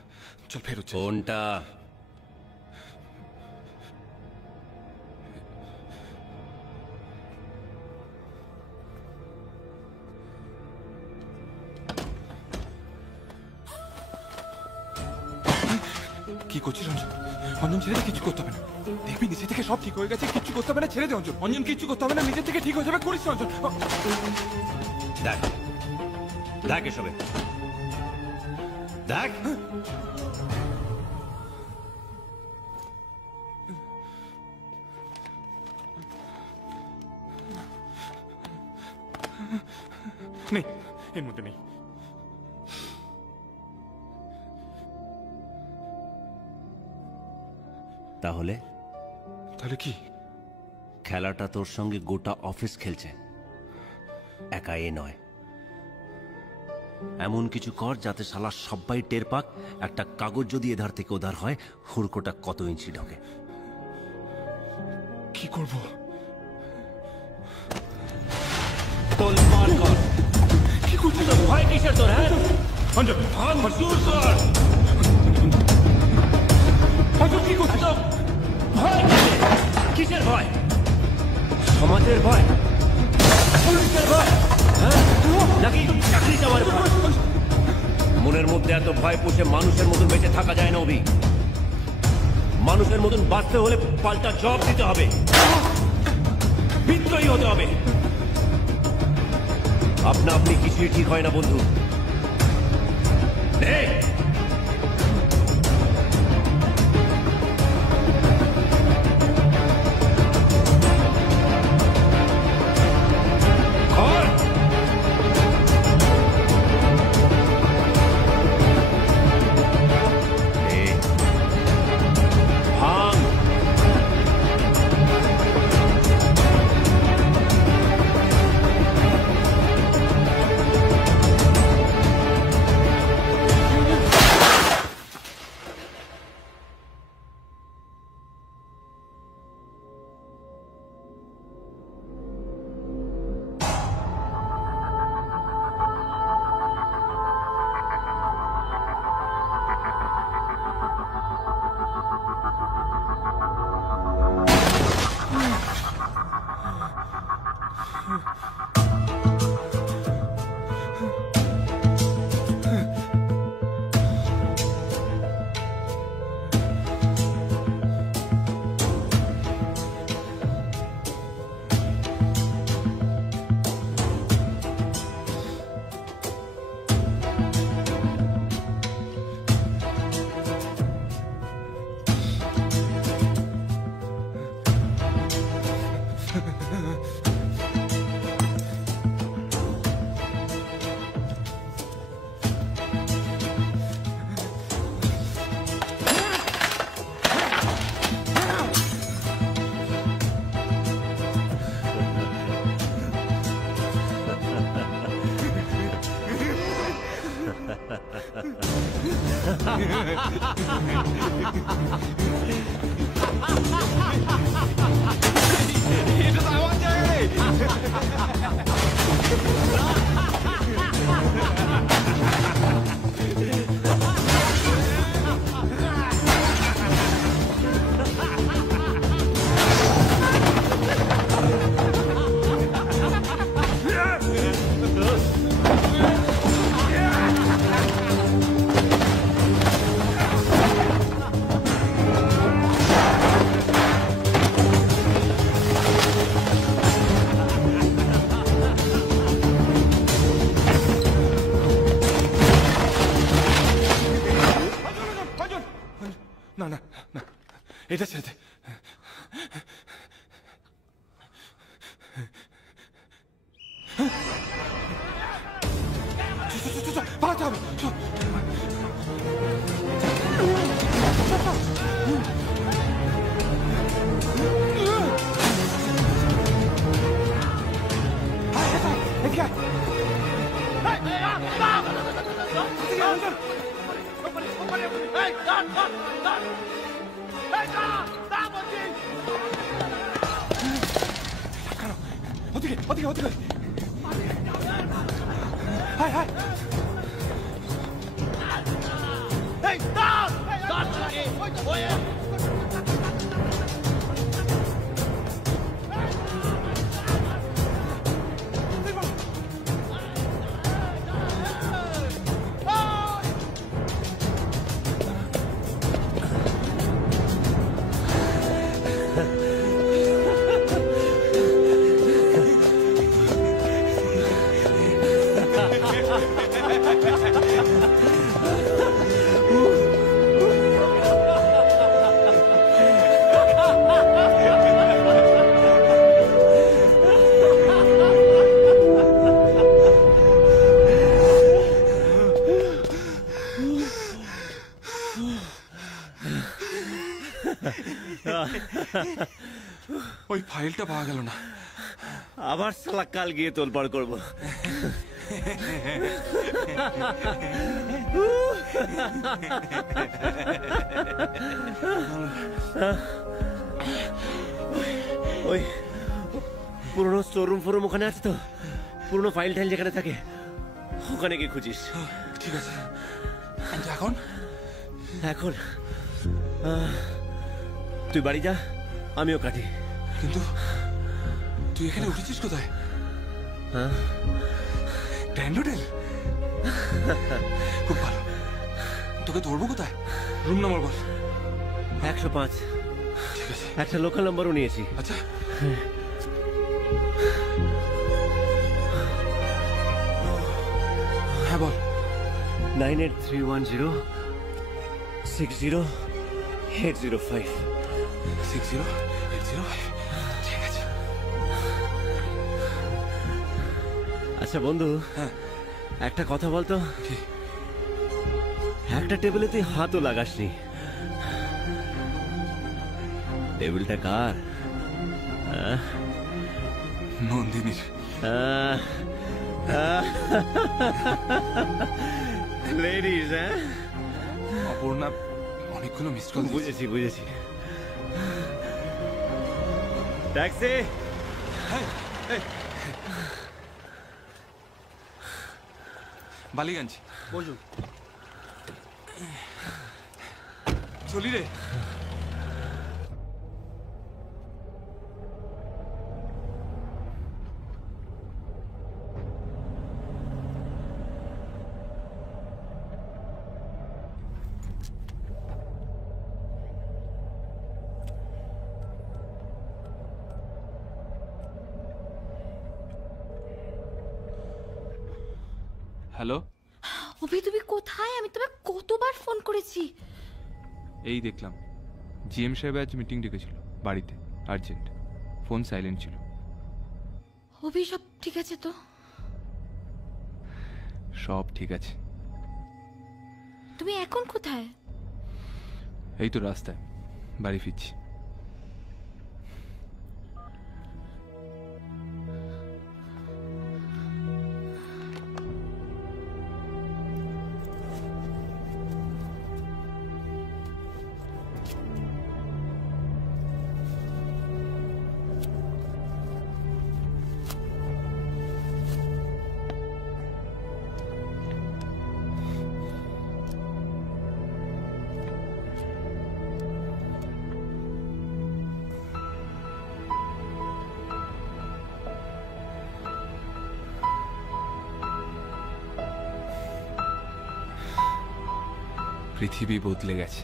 চল ফেরত। কোনটা? কি করছিস অঞ্জন? অঞ্জন ছেড়ে দে, কিছু করতে হবে না, দেখবি নিজে থেকে সব ঠিক হয়ে গেছে, কিছু করতে হবে না, ছেড়ে দে অঞ্জন। অঞ্জন কিচ্ছু করতে হবে না, নিজে থেকে ঠিক হয়ে যাবে, করিস অঞ্জন। দেখ দেখ এসবে দেখ। নেই, এর মধ্যে নেই। তাহলে? তাহলে কি? খেলাটা তোর সঙ্গে গোটা অফিস খেলছে, একা এ নয়। এমন কিছু কর যাতে শালা সবাই টের পাক, একটা কাগজ যদি এধার থেকে ওধার হয়, হুড়কোটা কত ইঞ্চি ঢোকে। কি করব? তোলপাড় কর। কি করছিস? ভয় কিসের তোর? হ্যাঁ অঞ্জন, জোর কর। অঞ্জন কি করছিস? ভয় কিসের ভয়? সমাজের ভয়, পুলিশের ভয়, নাকি চাকরি যাওয়ার ভয়? মনের মধ্যে এত ভয় পুষে মানুষের মতন বেঁচে থাকা যায় না অভি। মানুষের মতন বাঁচতে হলে পাল্টা জবাব দিতে হবে, বিদ্রোহী হতে হবে। আপনা আপনি কিছুই ঠিক হয় না বন্ধু। না না না, এটা ছেড়ে দে। পালাতে হবে। 어떻게 하이 Hey, stop! Stop, Chucky! Oye! ওই ফাইলটা পাওয়া গেল না। আবার সালা কাল গিয়ে তোলপাড় করবো। ওই পুরনো স্টোরুম ফোরুম ওখানে আছে তো? পুরনো ফাইল টাইল যেখানে থাকে ওখানে গিয়ে খুঁজিস। ঠিক আছে। এখন এখন তুই বাড়ি যা, আমিও কাটি। কিন্তু তুই এখানে উঠেছিস কোথায়? হ্যাঁ, গ্র্যান্ড হোটেল। খুব ভালো। তোকে ধরবো কোথায়? রুম নাম্বার বল। 105। ঠিক আছে। একটা লোকাল নাম্বারও নিয়েছি। আচ্ছা, হ্যাঁ বল। 9831060805। 60805। ঠিক আছে। আচ্ছা বন্ধু, একটা কথা বলতো, একটা টেবিলে তুই হাতও লাগাসনি, টেবিলটা কার? নন্দিনীর। লেডিজ, হ্যাঁ? অপর্ণা অনেকগুলো মিস কল। বুঝেছি। ট্যাক্সি। বালিগঞ্জ। বসুন। চলি রে। হ্যালো, অভি তুমি কোথায়? আমি তোমায় কতবার ফোন করেছি। এই দেখলাম জিএম সাহেব আজ মিটিং ডেকেছিল বাড়িতে, আর্জেন্ট। ফোন সাইলেন্ট ছিল। অভি সব ঠিক আছে তো? সব ঠিক আছে। তুমি এখন কোথায়? এই তো রাস্তায়, বাড়ি ফিরছি। পৃথিবী বদলে গেছে।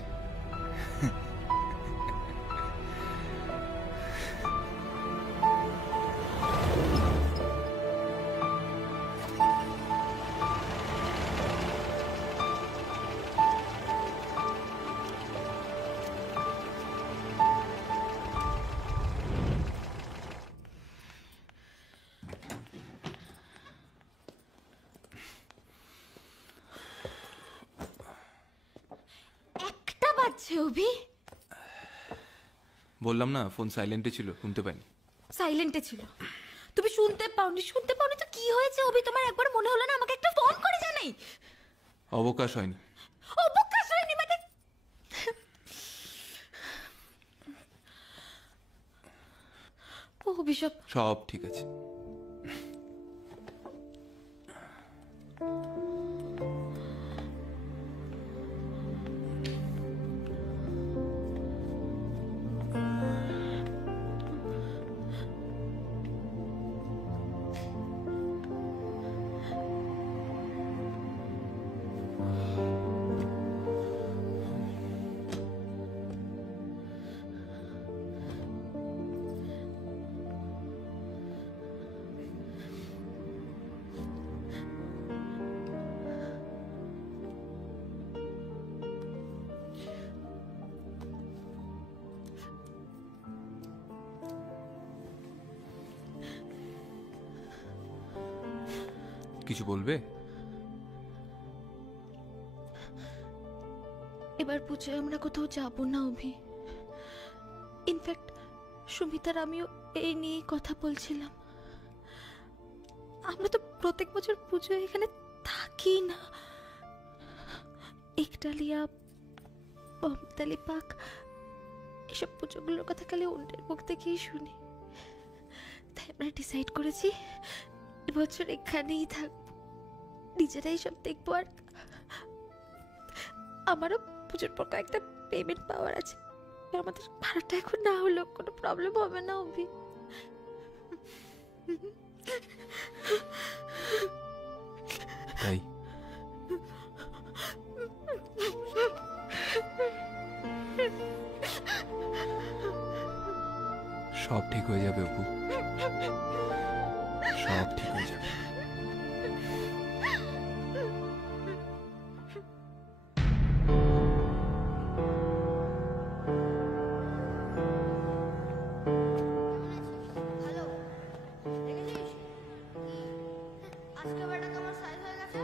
হচ্ছে অভি? বললাম না ফোন সাইলেন্টে ছিল, শুনতে পাইনি। সাইলেন্টে ছিল, তুমি শুনতে পাওনি তো কি হয়েছে অভি? তোমার একবার মনে হলো না আমাকে একটা ফোন করে জানাই? অবকাশ হয়নি। অবকাশ হয়নি মানে? ও বিশপ, সব ঠিক আছে। কিছু বলবে? এবার পুজোয় আমরা কোথাও যাবো না অভি। ইনফ্যাক্ট সুমিতার আমিও এই নিয়ে কথা বলছিলাম। আমরা তো প্রত্যেক বছর পুজোয় এখানে থাকি না। একডালিয়া, বমতালি পাক, এসব পুজোগুলোর কথা খালি অন্যের মুখ থেকেই শুনি। তাই আমরা ডিসাইড করেছি এবছর এখানেই থাকবো, নিজেরাই সব দেখবো। আর আমারও পুজোর পর কয়েকটা পেমেন্ট পাওয়ার আছে, আমাদের ভাড়াটা এখন না হলেও কোনো প্রবলেম হবে না অভি। তাই সব ঠিক হয়ে যাবে অপু, সব ঠিক হয়ে যাবে। আজকে বেটা তোমার সাইজ হয়ে গেছে।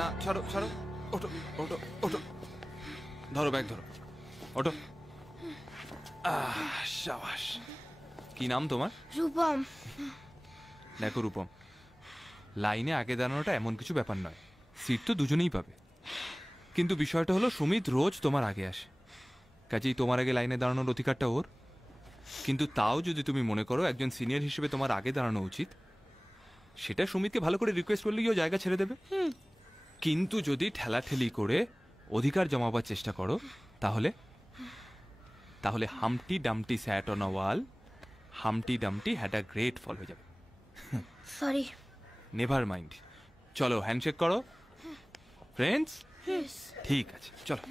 না ছাড়ো ছাড়ো, ওটো ওটো ওটো, ধরো ব্যাগ ধরো, ওটো। শাবাশ। কি নাম তোমার? রূপম। দেখো রূপম, লাইনে আগে দাঁড়ানোটা এমন কিছু ব্যাপার নয়, সিট তো দুজনেই পাবে। কিন্তু বিষয়টা হলো সুমিত রোজ তোমার আগে আসে, কাজেই তোমার আগে লাইনে দাঁড়ানোর অধিকারটা ওর। কিন্তু তাও যদি তুমি মনে করো একজন সিনিয়র হিসেবে তোমার আগে দাঁড়ানো উচিত, সেটা সুমিতকে ভালো করে রিকোয়েস্ট করলেই ও জায়গা ছেড়ে দেবে। কিন্তু যদি ঠেলাঠেলি করে অধিকার জমাবার চেষ্টা করো, তাহলে তাহলে Humpty Dumpty sat on a wall, Humpty Dumpty had a great fall হয়ে যাবে। সরি। নেভার মাইন্ড, চলো হ্যান্ডশেক করো ফ্রেন্ডস। ঠিক আছে চলো।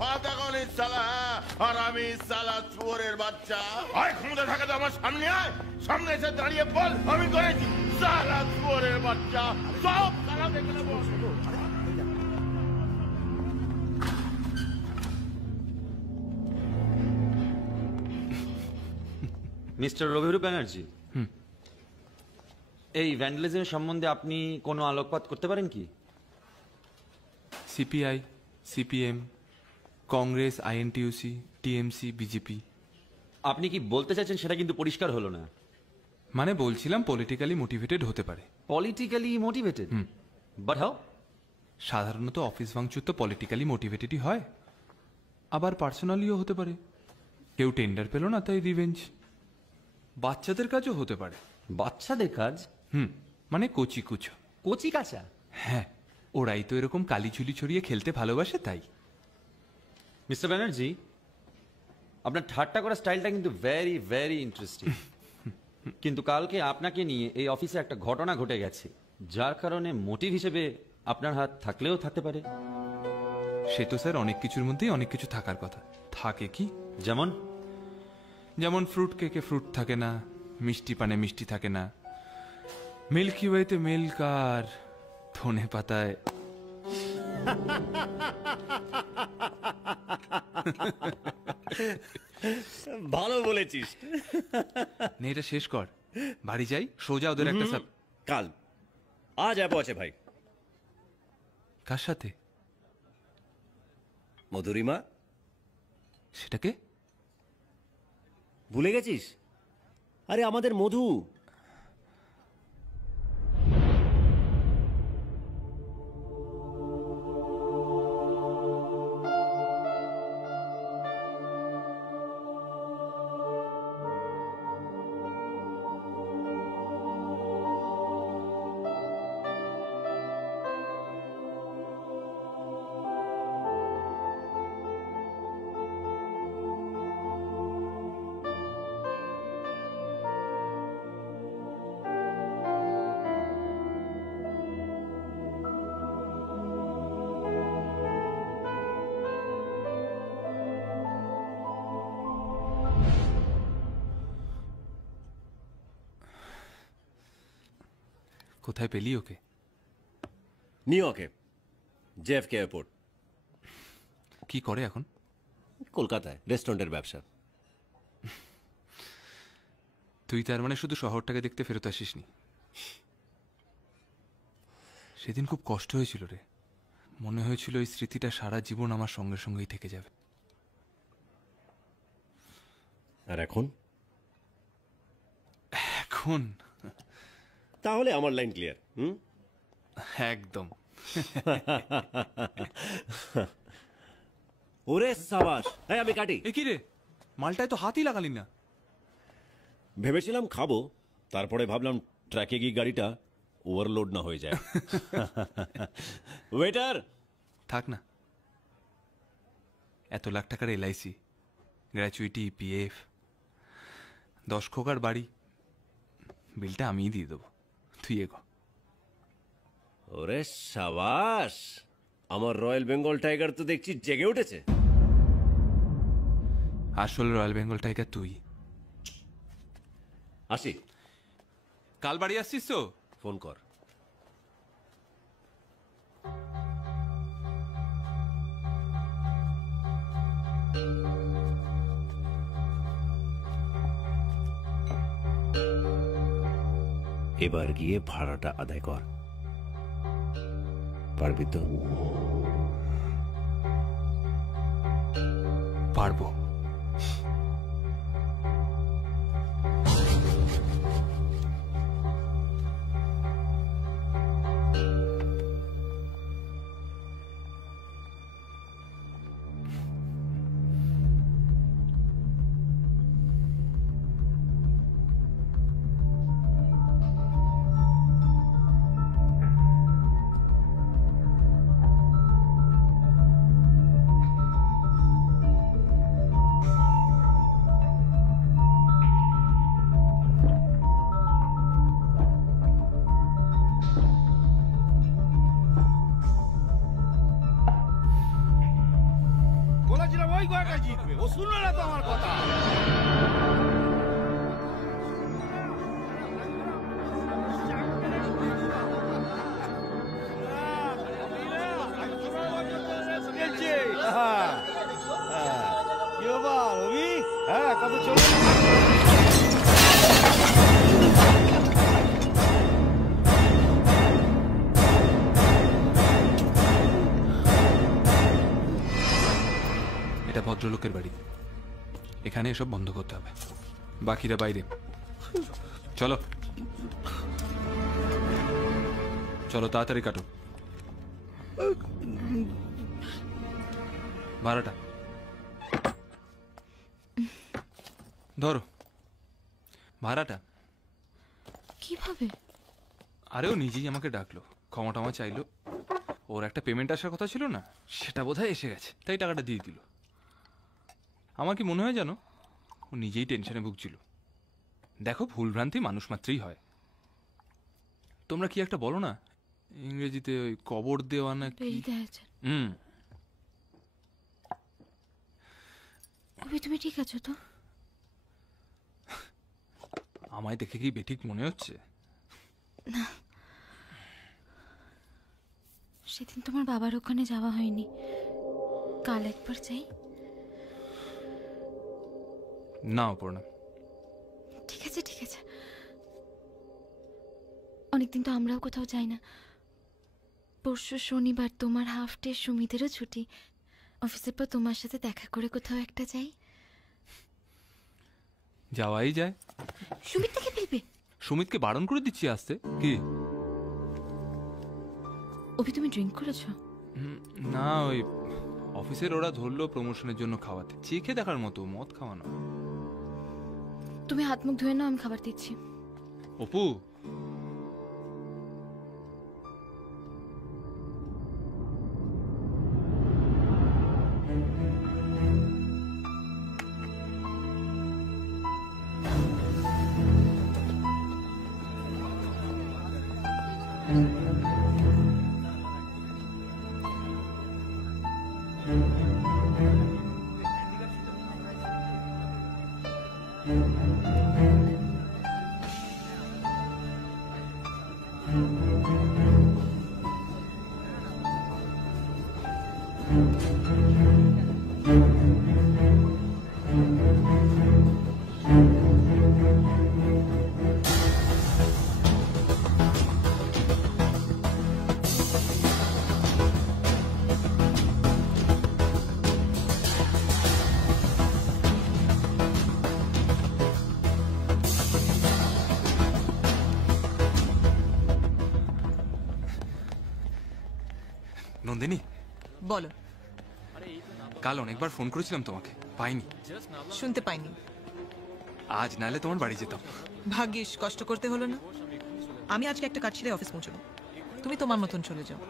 ফাতা গলি সালা, আর আমি সালা চুয়োরের বাচ্চা। আয় ক্ষমতা থাকে তো আমার সামনে আয়, সামনে এসে দাঁড়িয়ে বল আমি করেছি। সালা চুয়োরের বাচ্চা, সব সালা দেখে নেবো। মিস্টার রবিরু ব্যানার্জি, এই ভ্যান্ডালিজম সম্বন্ধে আপনি কোনো আলোকপাত করতে পারেন কি? CPI, CPM, Congress, INTUC, TMC, BJP. আপনি কি বলতে চাইছেন সেটা কিন্তু পরিষ্কার হলো না। মানে বলছিলাম পলিটিক্যালি মোটিভেটেড হতে পারে। Politically motivated? But how? সাধারণত অফিস ভাঙচুর তো পলিটিক্যালি মোটিভেটেডই হয়, আবার পার্সোনালিও হতে পারে। কেউ টেন্ডার পেল না তাই রিভেঞ্জ। বাচ্চাদের কাজও হতে পারে। বাচ্চাদের কাজ? মানে কচি কুচো। কচি কাঁচা? হ্যাঁ, ওরাই তো এরকম কালি ঝুলি ছড়িয়ে খেলতে ভালোবাসে তাই। মিস্টার ব্যানার্জি, আপনার ঠাট্টা করার স্টাইলটা কিন্তু ভেরি ভেরি ইন্টারেস্টিং। কিন্তু কালকে আপনাকে নিয়ে এই অফিসে একটা ঘটনা ঘটে গেছে, যার কারণে মোটিভ হিসেবে আপনার হাত থাকলেও থাকতে পারে। সে তো স্যার অনেক কিছুর মধ্যেই অনেক কিছু থাকার কথা। থাকে কি? যেমন যেমন ফ্রুট কেকে ফ্রুট থাকে না, মিষ্টি পানে মিষ্টি থাকে না, মিল্কি ওয়েতে মিল্ক আর ধনে পাতায় ভালো বলেছিস। নে, এটা শেষ কর, বাড়ি যাই, সোজা ওদের একটা কাল আজ অ্যাপ আছে ভাই। কার সাথে? মধুরিমা। সেটাকে ভুলে গেছিস? আরে আমাদের মধু। কোথায় পেলি ওকে? নিউ ইয়র্কে, জেএফকে এয়ারপোর্ট। কি করে এখন? কলকাতায় রেস্টুরেন্টের ব্যবসা। তুই তার মানে শুধু শহরটাকে দেখতে ফেরত আসিসনি? সেদিন খুব কষ্ট হয়েছিল রে, মনে হয়েছিল এই স্মৃতিটা সারা জীবন আমার সঙ্গে সঙ্গেই থেকে যাবে। আর এখন? এখন তাহলে আমার লাইন ক্লিয়ার। একদম। ওরে সাবাস। আমি কাটি। এ কি রে, মালটায় তো হাতই লাগালি না। ভেবেছিলাম খাবো, তারপরে ভাবলাম ট্র্যাকে গিয়ে গাড়িটা ওভারলোড না হয়ে যায়। ওয়েটার। থাক না, এত লাখ টাকার এলআইসি, গ্র্যাচুইটি, পিএফ, 10 খোকার বাড়ি, বিলটা আমিই দিয়ে দেবো, তুই এগো। ওরে সাবাস, আমার রয়্যাল বেঙ্গল টাইগার তো দেখছি জেগে উঠেছে। আসল রয়্যাল বেঙ্গল টাইগার তুই। আসি। কাল বাড়ি আসছিস তো? ফোন কর। এবার গিয়ে ভাড়াটা আদায় কর, পারবি তো? পারবো। ওই ঘরটা জিতবে, ও শুনলো না তো আমার কথা। কি বাবা রবি? হ্যাঁ কত চলে এটা ভদ্রলোকের বাড়ি, এখানে এসব বন্ধ করতে হবে, বাকিরা বাইরে। চলো চলো তাড়াতাড়ি কাটো। ভাড়াটা ধরো, ভাড়াটা। কিভাবে? আরে ও নিজেই আমাকে ডাকলো, ক্ষমা টমা চাইলো, ওর একটা পেমেন্ট আসার কথা ছিল না, সেটা বোধহয় এসে গেছে, তাই টাকাটা দিয়ে দিল। আমার কি মনে হয় জানো, ও নিজেই টেনশনে ভুগছিল। দেখো ভুলভ্রান্তি মানুষ মাত্রই হয়। তোমরা কি একটা বলো না ইংরেজিতে, ওই কবর দেওয়া না কি? তুমি ঠিক আছো তো? আমায় দেখে কি বেঠিক মনে হচ্ছে? না, সেদিন তোমার বাবার ওখানে যাওয়া হয়নি, কাল একবার যাই। না অপর্ণা, ঠিক আছে ঠিক আছে, অনেকদিন তো আমরাও কোথাও যাই না। পরশু শনিবার তোমার হাফ ডে, সুমিতেরও ছুটি, অফিসের পর তোমার সাথে দেখা করে কোথাও একটা যাই। যাওয়াই যায়। সুমিত থেকে ফেলবে? সুমিতকে বারণ করে দিচ্ছি আসতে। কি অভি তুমি ড্রিঙ্ক করেছো? না, ওই অফিসের ওরা ধরলো প্রমোশনের জন্য খাওয়াতে, চেখে দেখার মতো, মদ খাওয়ানো। তুমি হাত মুখ ধুয়ে নাও, আমি খাবার দিচ্ছি। অপু, নন্দিনী বলো। কাল অনেকবার ফোন করেছিলাম তোমাকে, পাইনি। শুনতে পাইনি। আজ নালে তোমার বাড়ি যেতাম। ভাগ্যিস, কষ্ট করতে হলো না। আমি আজকে একটা কাজ ছেড়ে অফিস পৌঁছবো, তুমি তোমার মতন চলে যাও।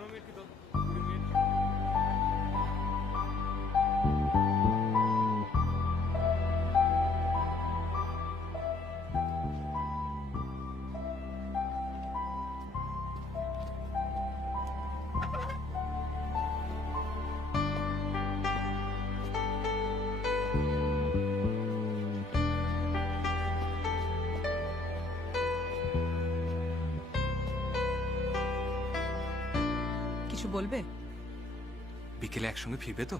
বলবে? বিকেলে একসঙ্গে ফিরবে তো?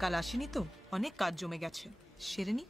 কাল আসেনি তো, অনেক কাজ জমে গেছে, সেরে নি।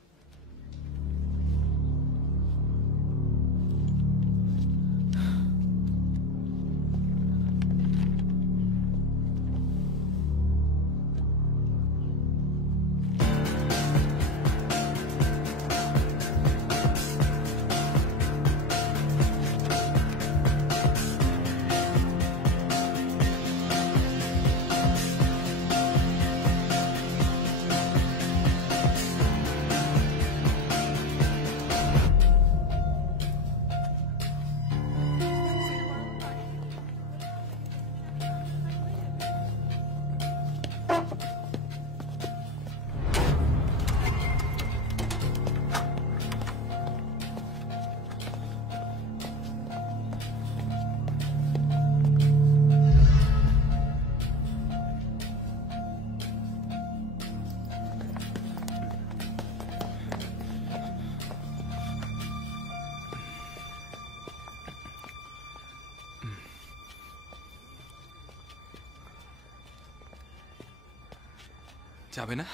যাবে না?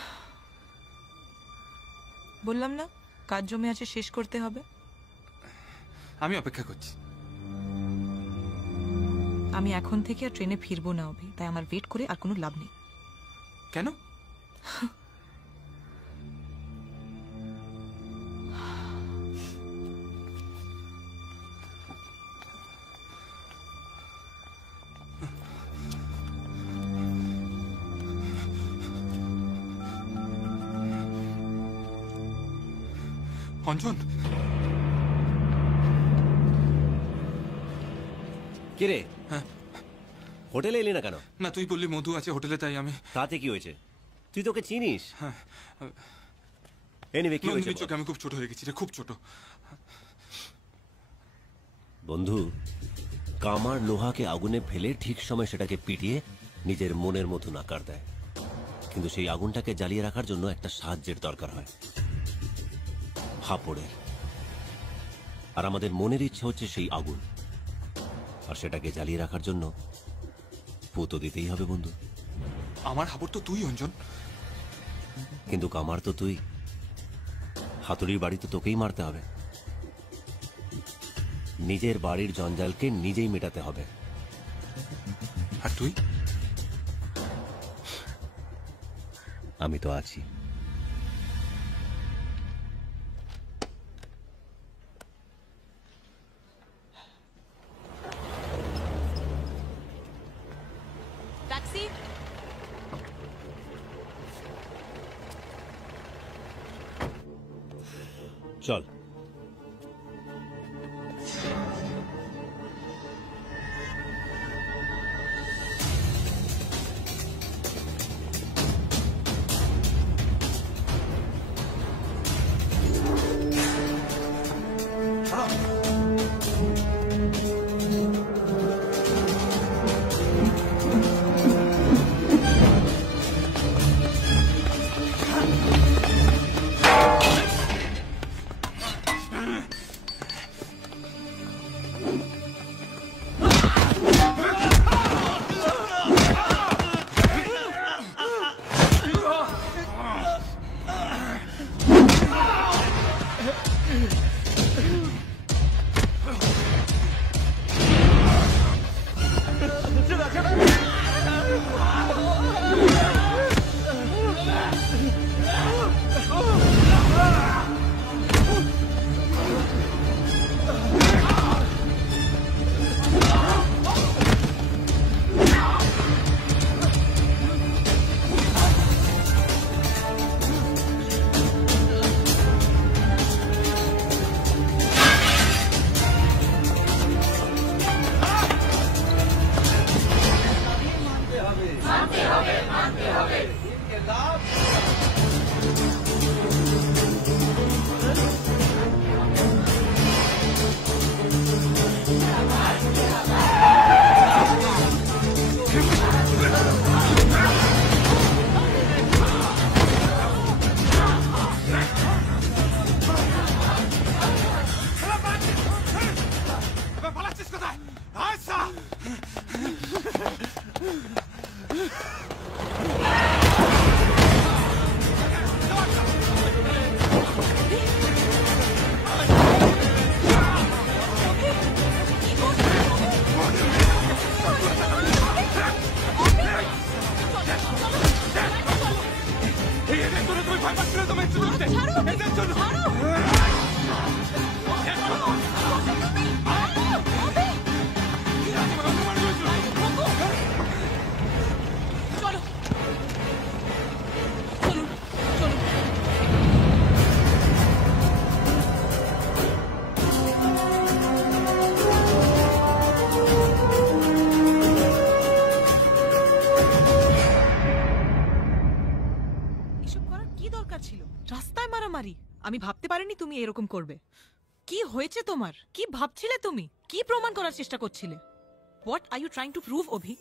বললাম না কাজ জমে আছে, শেষ করতে হবে। আমি অপেক্ষা করছি। আমি এখন থেকে আর ট্রেনে ফিরবো না অভি, তাই আমার ওয়েট করে আর কোনো লাভ নেই। কেন? অঞ্জন, কিরে হ্যাঁ হোটেলে এলি না কেন? না, তুই বললি মধু আছে হোটেলে, তাই আমি। তাতে কি হয়েছে? তুই তোকে চিনিস? হ্যাঁ। এনিওয়ে কি হয়েছে? চোখে আমি খুব ছোট হয়ে গেছি রে, খুব ছোট। বন্ধু, কামার লোহাকে আগুনে ফেলে ঠিক সময় সেটাকে পিটিয়ে নিজের মনের মতন আকার দেয়, কিন্তু সেই আগুনটাকে জ্বালিয়ে রাখার জন্য একটা সাহায্যের দরকার হয়, হাপড়ের। আর আমাদের মনের ইচ্ছে হচ্ছে সেই আগুন, আর সেটাকে জ্বালিয়ে রাখার জন্য পুতো দিতেই হবে বন্ধু। আমার হাপড় তো তুই অঞ্জন। কিন্তু কামার তো তুই, হাতুড়ির বাড়ি তো তোকেই মারতে হবে। নিজের বাড়ির জঞ্জালকে নিজেই মেটাতে হবে। আর তুই? আমি তো আছি। ট্যাক্সি। চল। আমি ভাবতে পারিনি তুমি এরকম করবে। কি হয়েছে তোমার? কি ভাবছিলে তুমি? কি প্রমাণ করার চেষ্টা করছিলে? What are you trying to prove Abhi?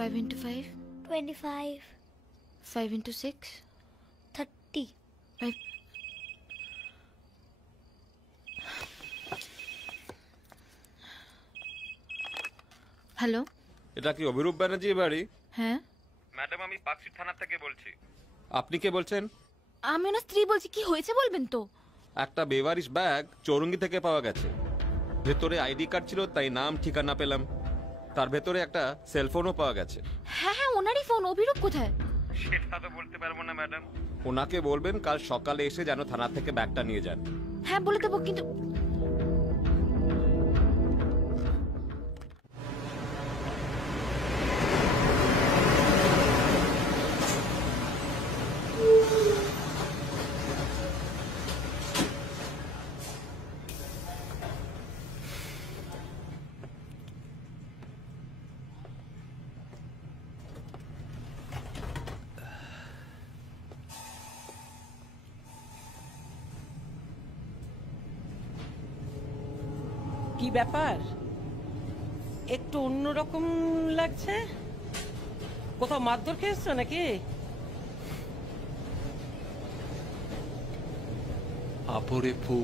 5 into 5? 25. 5 into 6? 30. 5. Hello, এটা কি অভিরূপ ব্যানার্জির বাড়ি? হ্যাঁ ম্যাডাম, আমি পাকশি থানা থেকে বলছি। আপনি কে বলছেন? আমি ওনার স্ত্রী বলছি। কি হয়েছে বলবেন তো? একটা বেওয়ারিশ ব্যাগ চৌরঙ্গি থেকে পাওয়া গেছে। ভেতরে আইডি কার্ড ছিল, তাই নাম ঠিকানা পেলাম। তার ভেতরে একটা সেলফোনও পাওয়া গেছে। হ্যাঁ হ্যাঁ, ওনারই ফোন। অভিরূপ কোথায়? সেটা তো বলতে পারবো না ম্যাডাম। ওনাকে বলবেন কাল সকালে এসে যেন থানা থেকে ব্যাগটা নিয়ে যান। হ্যাঁ বলে দেবো, কিন্তু কি ব্যাপার? একটু অন্যরকম লাগছে। কোথাও মারধর খেয়েছো নাকি? আপরে ফু।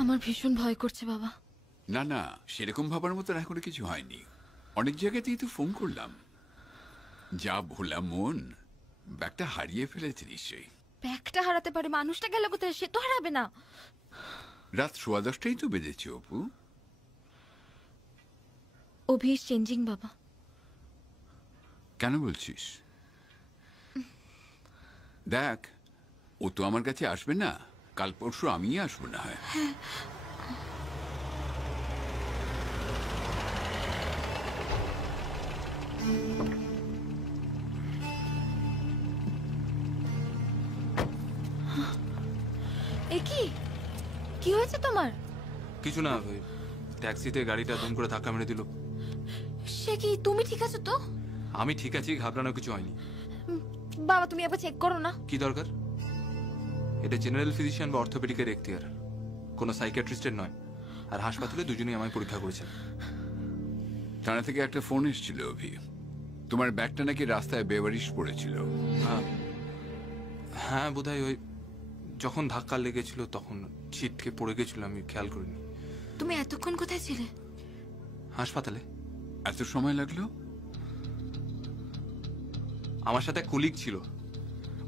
আমার ভীষণ ভয় করছে বাবা। না না, সেরকম ভাবার মতন এখনো কিছু হয়নি। অনেক জায়গাতেই তো ফোন করলাম। যা ভোলা মন, ব্যাগটা হারিয়ে ফেলেছে নিশ্চয়ই। ব্যাগটা হারাতে পারে, মানুষটা গেল কোথায়? সে তো হারাবে না। রাত 10:15 তো বেজেছে অপু। অভি ইজ চেঞ্জিং বাবা। কেন বলছিস? দেখ, ও তো আমার কাছে আসবে না। কাল পরশু আমিই আসবো না হয়। এ কি কি হয়েছে তোমার? কিছু না, ওই ট্যাক্সিতে গাড়িটা দুম করে ধাক্কা মেরে দিল। সে কি, তুমি ঠিক আছো তো? আমি ঠিক আছি, ঘাবড়ানোর কিছু হয়নি। বাবা তুমি একবার চেক করো না। কি দরকার? এটা জেনারেল ফিজিশিয়ান বা অর্থোপেডিকের এখতিয়ার, কোনো সাইকিয়াট্রিস্টের নয়। আর হাসপাতালে দুজনেই আমায় পরীক্ষা করেছেন। থানা থেকে একটা ফোন এসেছিল অভি, তোমার ব্যাগটা নাকি রাস্তায় বেওয়ারিশ পড়েছিল। হ্যাঁ বোধহয় ওই যখন ধাক্কা লেগেছিল তখন ছিটকে পড়ে গেছিল, আমি খেয়াল করিনি। তুমি এতক্ষণ কোথায় ছিলে? হাসপাতালে। এত সময় লাগলো? আমার সাথে কলিগ ছিল,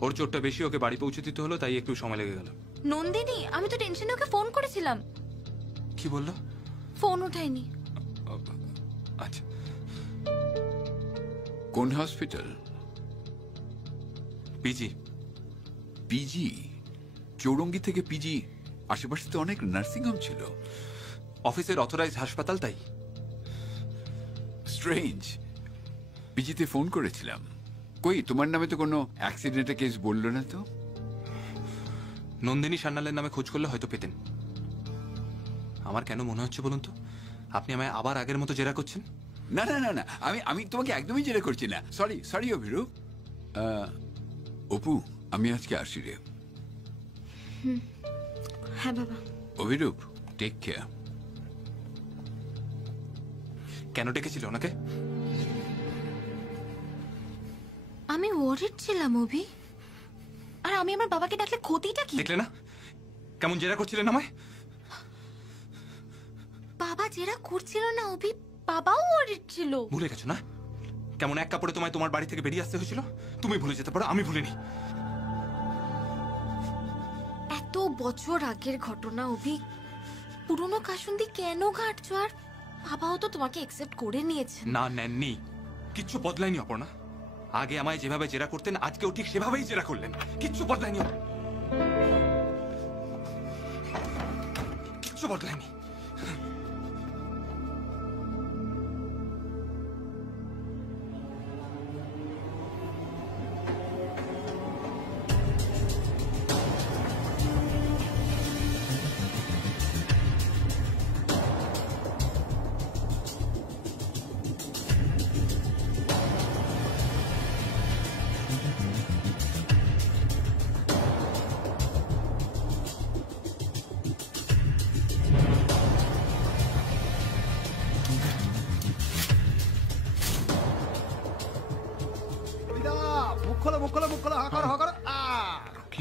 ওর চোটটা বেশি, ওকে বাড়ি পৌঁছে দিতে হলো, তাই একটু সময় লেগে গেল। নন্দিনী, আমি তো টেনশনে ওকে ফোন করেছিলাম। কি বললো? ফোন উঠায়নি। আচ্ছা, কোন হসপিটাল? পিজি। পিজি? চৌরঙ্গি থেকে পিজি? আশেপাশে তো অনেক নার্সিং হোম ছিল। অফিসের অথরাইজ হাসপাতাল, তাই। স্ট্রেঞ্জ। পিজিতে ফোন করেছিলাম, কই তোমার নামে তো কোনো অ্যাক্সিডেন্টের কেস বললো না তো। নন্দিনী সান্যালের নামে খোঁজ করলে হয়তো পেতেন। আমার কেন মনে হচ্ছে বলুন তো, আপনি আমায় আবার আগের মতো জেরা করছেন? না না না না, আমি তোমাকে একদমই জেরা করছি না। Sorry sorry Abhirup. অপু, আমি আজকে আসি রে। হ্যাঁ বাবা। Abhirup, take care. কেন ডেকেছিল ওনাকে? আমি ওয়ারিড ছিলাম অভি। আর আমি আমার বাবাকে ডাকলে ক্ষতিটা কি? দেখলে না কেমন জেরা করছিলেন আমায়? বাবা জেরা করছিল না অভি, বাবাও ওয়ারিড ছিল। ভুলে গেছো না কেমন এক কাপড়ে তোমায় তোমার বাড়ি থেকে বেরিয়ে আসতে হয়েছিল? তুমি ভুলে যেতে পারো, আমি ভুলিনি। এত বছর আগের ঘটনা অভি, পুরনো কাসুন্দি কেন ঘাটছো? আর বাবাও তো তোমাকে অ্যাকসেপ্ট করে নিয়েছে। না, নেননি। কিচ্ছু বদলায়নি অপর্ণা। আগে আমায় যেভাবে জেরা করতেন আজকেও ঠিক সেভাবেই জেরা করলেন। কিচ্ছু বদলায়নি, কিচ্ছু বদলায়নি।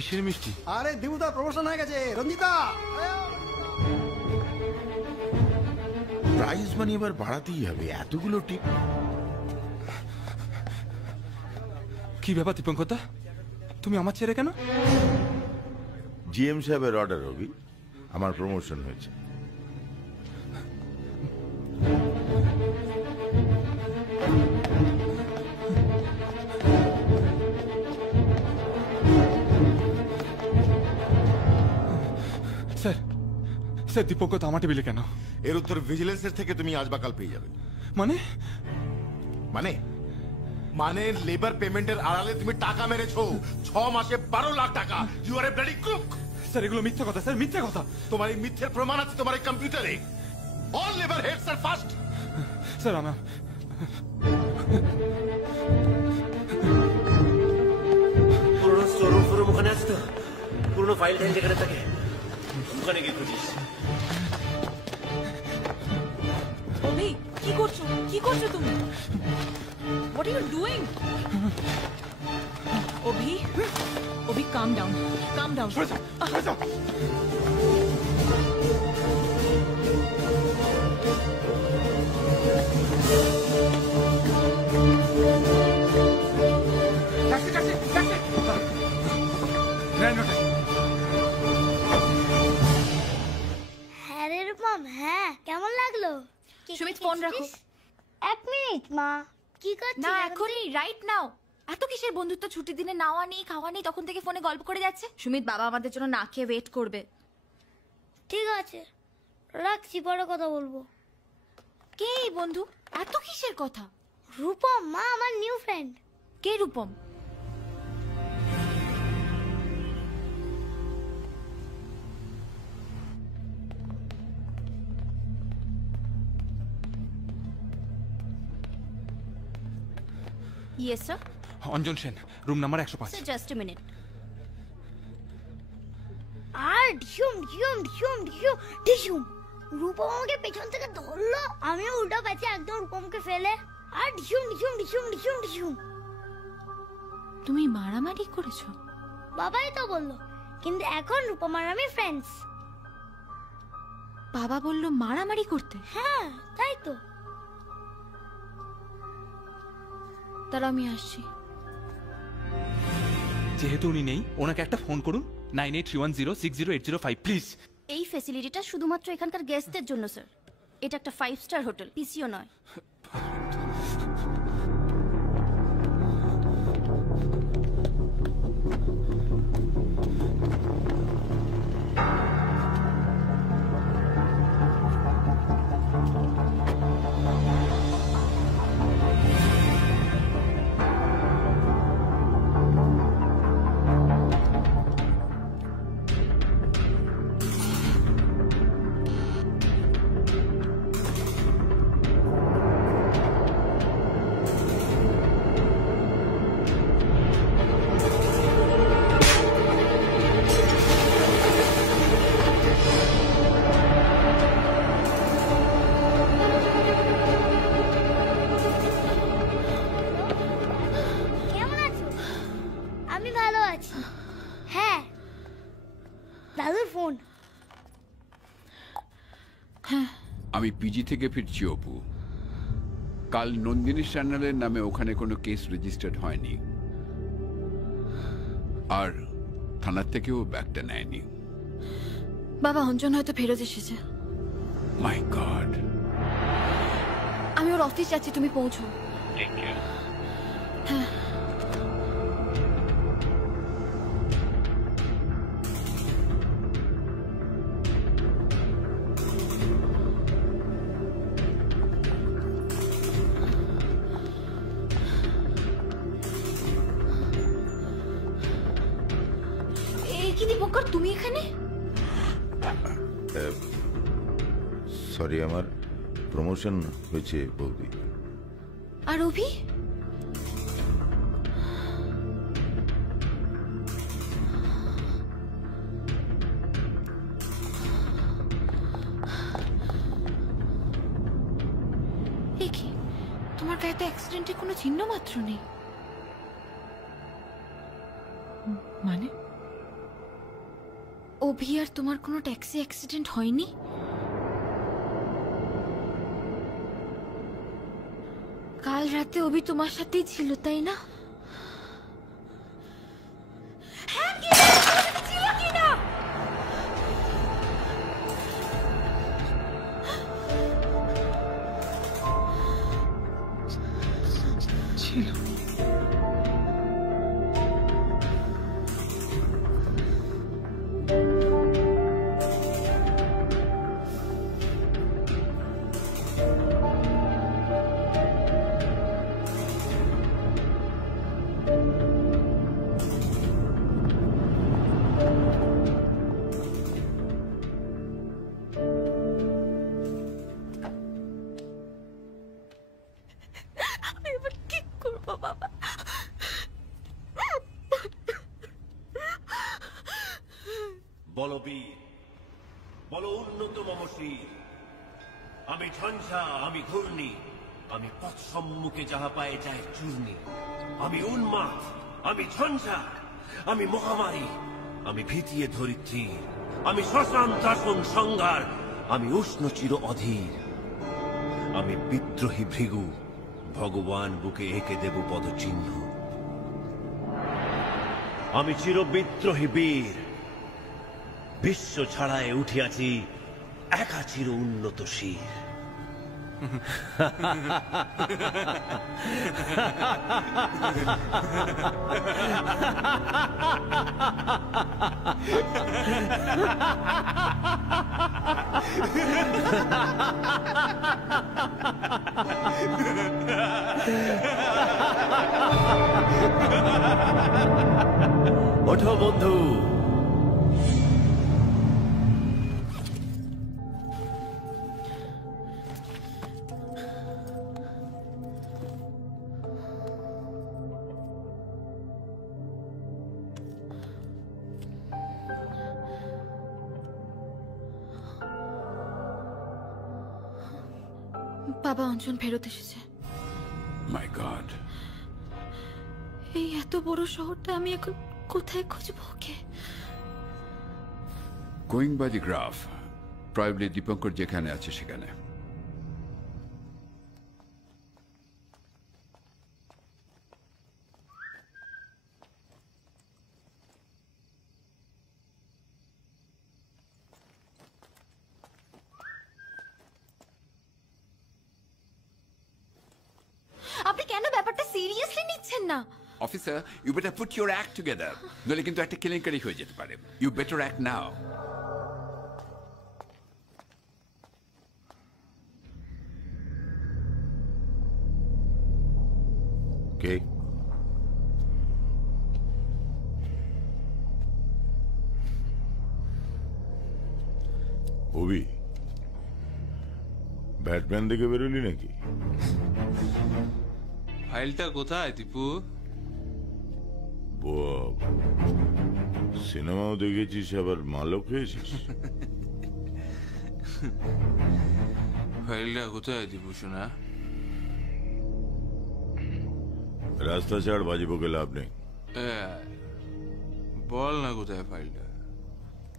কিসের মিষ্টি? আরে দেবুদা প্রমোশন হয়ে গেছে, রঞ্জিতা। প্রাইজ মানি এবার বাড়াতেই হবে, এতগুলো টিপ। কি ব্যাপার দীপঙ্করদা, তুমি আমার ছেড়ে কেন? জিএম সাহেবের অর্ডার রবি, আমার প্রমোশন হয়েছে। স্যার, স্যার দীপঙ্করদা আমার টেবিলে কেন? এর উত্তর ভিজিলেন্সের থেকে তুমি আজ বা কাল পেয়ে যাবে। মানে? মানে মানে লেবার পেমেন্টের আড়ালে তুমি টাকা মেরেছো 6 মাসে 12 লাখ টাকা। You are a bloody crook. Sir এগুলো মিথ্যা কথা, স্যার মিথ্যা কথা। তোমার এই মিথ্যের প্রমাণ আছে তোমার এই কম্পিউটারে। All labour heads are first. Sir আমার পুরনো স্টোরুম ফোরুম ওখানে আছে তো? পুরনো ফাইল টাইল যেখানে থাকে ওখানে গিয়ে খুঁজিস। অভি, কি করছো? কি করছো তুমি? What are you doing? Obhi, Obhi, calm down. Calm down. হ্যাঁ রে রূপম, হ্যাঁ কেমন লাগলো? সুমিত ফোন রাখো। 1 মিনিট মা, কি করছিস? না এখনই, রাইট নাও। এত কিসের বন্ধুত্ব? ছুটির দিনে নাওয়া নেই, খাওয়া নেই, তখন থেকে ফোনে গল্প করে যাচ্ছে। সুমিত, বাবা আমাদের জন্য না খেয়ে ওয়েট করবে। ঠিক আছে রাখছি, পরে কথা বলবো। কে এই বন্ধু? এত কিসের কথা? রূপম মা, আমার নিউ ফ্রেন্ড। কে Rupam? Yes sir. Anjan Sen, room number 105। Sir just a minute. আর ঢিউম ঢিউম ঢিউম ঢিউম ঢিউম, রূপম আমাকে পেছন থেকে ধরলো, আমিও উল্টা পাচ্ছি একদম রূপমকে ফেলে। আর ঢিউম ঢিউম ঢিউম ঢিউম ঢিউম। তুমি মারামারি করেছো? বাবাই তো বললো, কিন্তু এখন রূপম আর আমি ফ্রেন্ডস। বাবা বললো মারামারি করতে? হ্যাঁ তাই তো। তাহলে আমি আসছি। যেহেতু উনি নেই, ওনাকে একটা ফোন করুন 9831060805 প্লিজ। এই ফ্যাসিলিটিটা শুধুমাত্র এখানকার গেস্টদের জন্য স্যার। এটা একটা 5 স্টার হোটেল, পিসিও নয়। আমি পিজি থেকে ফিরছি অপু। কাল নন্দিনী সান্যালের নামে ওখানে কোনো কেস রেজিস্টার্ড হয়নি, আর থানার থেকেও ব্যাগটা নেয়নি। বাবা, অঞ্জন হয়তো ফেরত এসেছে। মাই গড। আমি ওর অফিস যাচ্ছি, তুমি পৌঁছো। হ্যাঁ। তুমি এখানে? সরি, আমার প্রমোশন হয়েছে বৌদি। আর অভি? কি তোমার গায়ে তো অ্যাক্সিডেন্টের কোনো চিহ্ন মাত্র নেই। মানে অভি আর তোমার কোনো ট্যাক্সি অ্যাক্সিডেন্ট হয়নি? কাল রাতে অভি তোমার সাথেই ছিল, তাই না? হ্যাঁ, ছিল কিনা? ছিল। বলো বীর, বলো উন্নত মমশীর। আমি ঝঞ্ঝা, আমি ঘূর্ণি, আমি পথ সম্মুখে যাহা পায়ে যায় চূর্ণি। আমি উন্মাদ, আমি ঝঞ্ঝা, আমি মহামারী, আমি ভীতিয়ে ধরিত্রী, আমি শ্মশান ত্রাসন সংঘার, আমি উষ্ণ চির অধীর। আমি বিদ্রোহী ভৃগু, ভগবান বুকে এঁকে দেব পদচিহ্ন। আমি চির বিদ্রোহী বীর, বিশ্ব ছাড়ায় উঠিয়াছি একা চির উন্নত শির। ওঠো বন্ধু, বাবা অঞ্জন ফেরত এসেছে। মাই গড, এই এত বড় শহরটা আমি এখন কোথায় খুঁজবো ওকে? Going by the graph, probably Dipankar যেখানে আছে সেখানে। আপনি কেন ব্যাপারটা সিরিয়াসলি নিচ্ছেন না? Officer, you better put your act together, নইলে কিন্তু একটা কেলেঙ্কারি হয়ে যেতে পারে। You better act now. কে? অভি, ব্যাটম্যান দেখে বেরোলি নাকি? ফাইলটা কোথায় দীপু? সিনেমাও দেখেছিস, আবার মালও খেয়েছিস? ফাইলটা কোথায় দীপু শোনা? রাস্তা ছাড়, বাজিবকে লাভ নেই। বল না কোথায় ফাইলটা?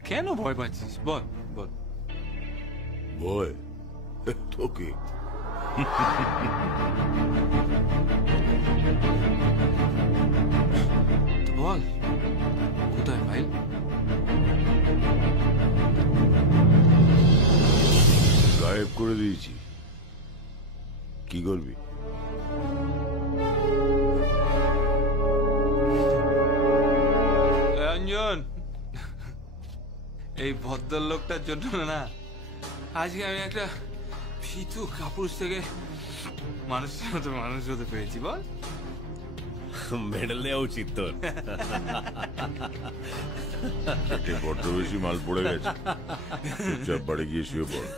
কেন ভয় পাচ্ছিস? বল বল। ভয় তোকে? বল কোথায় ফাইল? গায়েব করে দিয়েছি, কি করবি? অঞ্জন, এই ভদ্রলোকটার জন্য না আজকে আমি একটা ফিতু কাপুরুষ থেকে মানুষের মতো মানুষ হতে পেরেছি। বল, মেডেল দেওয়া উচিত তোর। বড্ড বেশি মাল পড়ে গেছে, চুপচাপ বাড়ি গিয়ে শুয়ে পড়।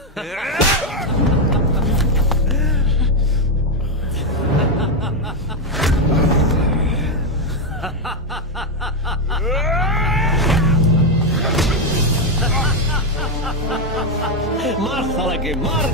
মার শালাকে, মার।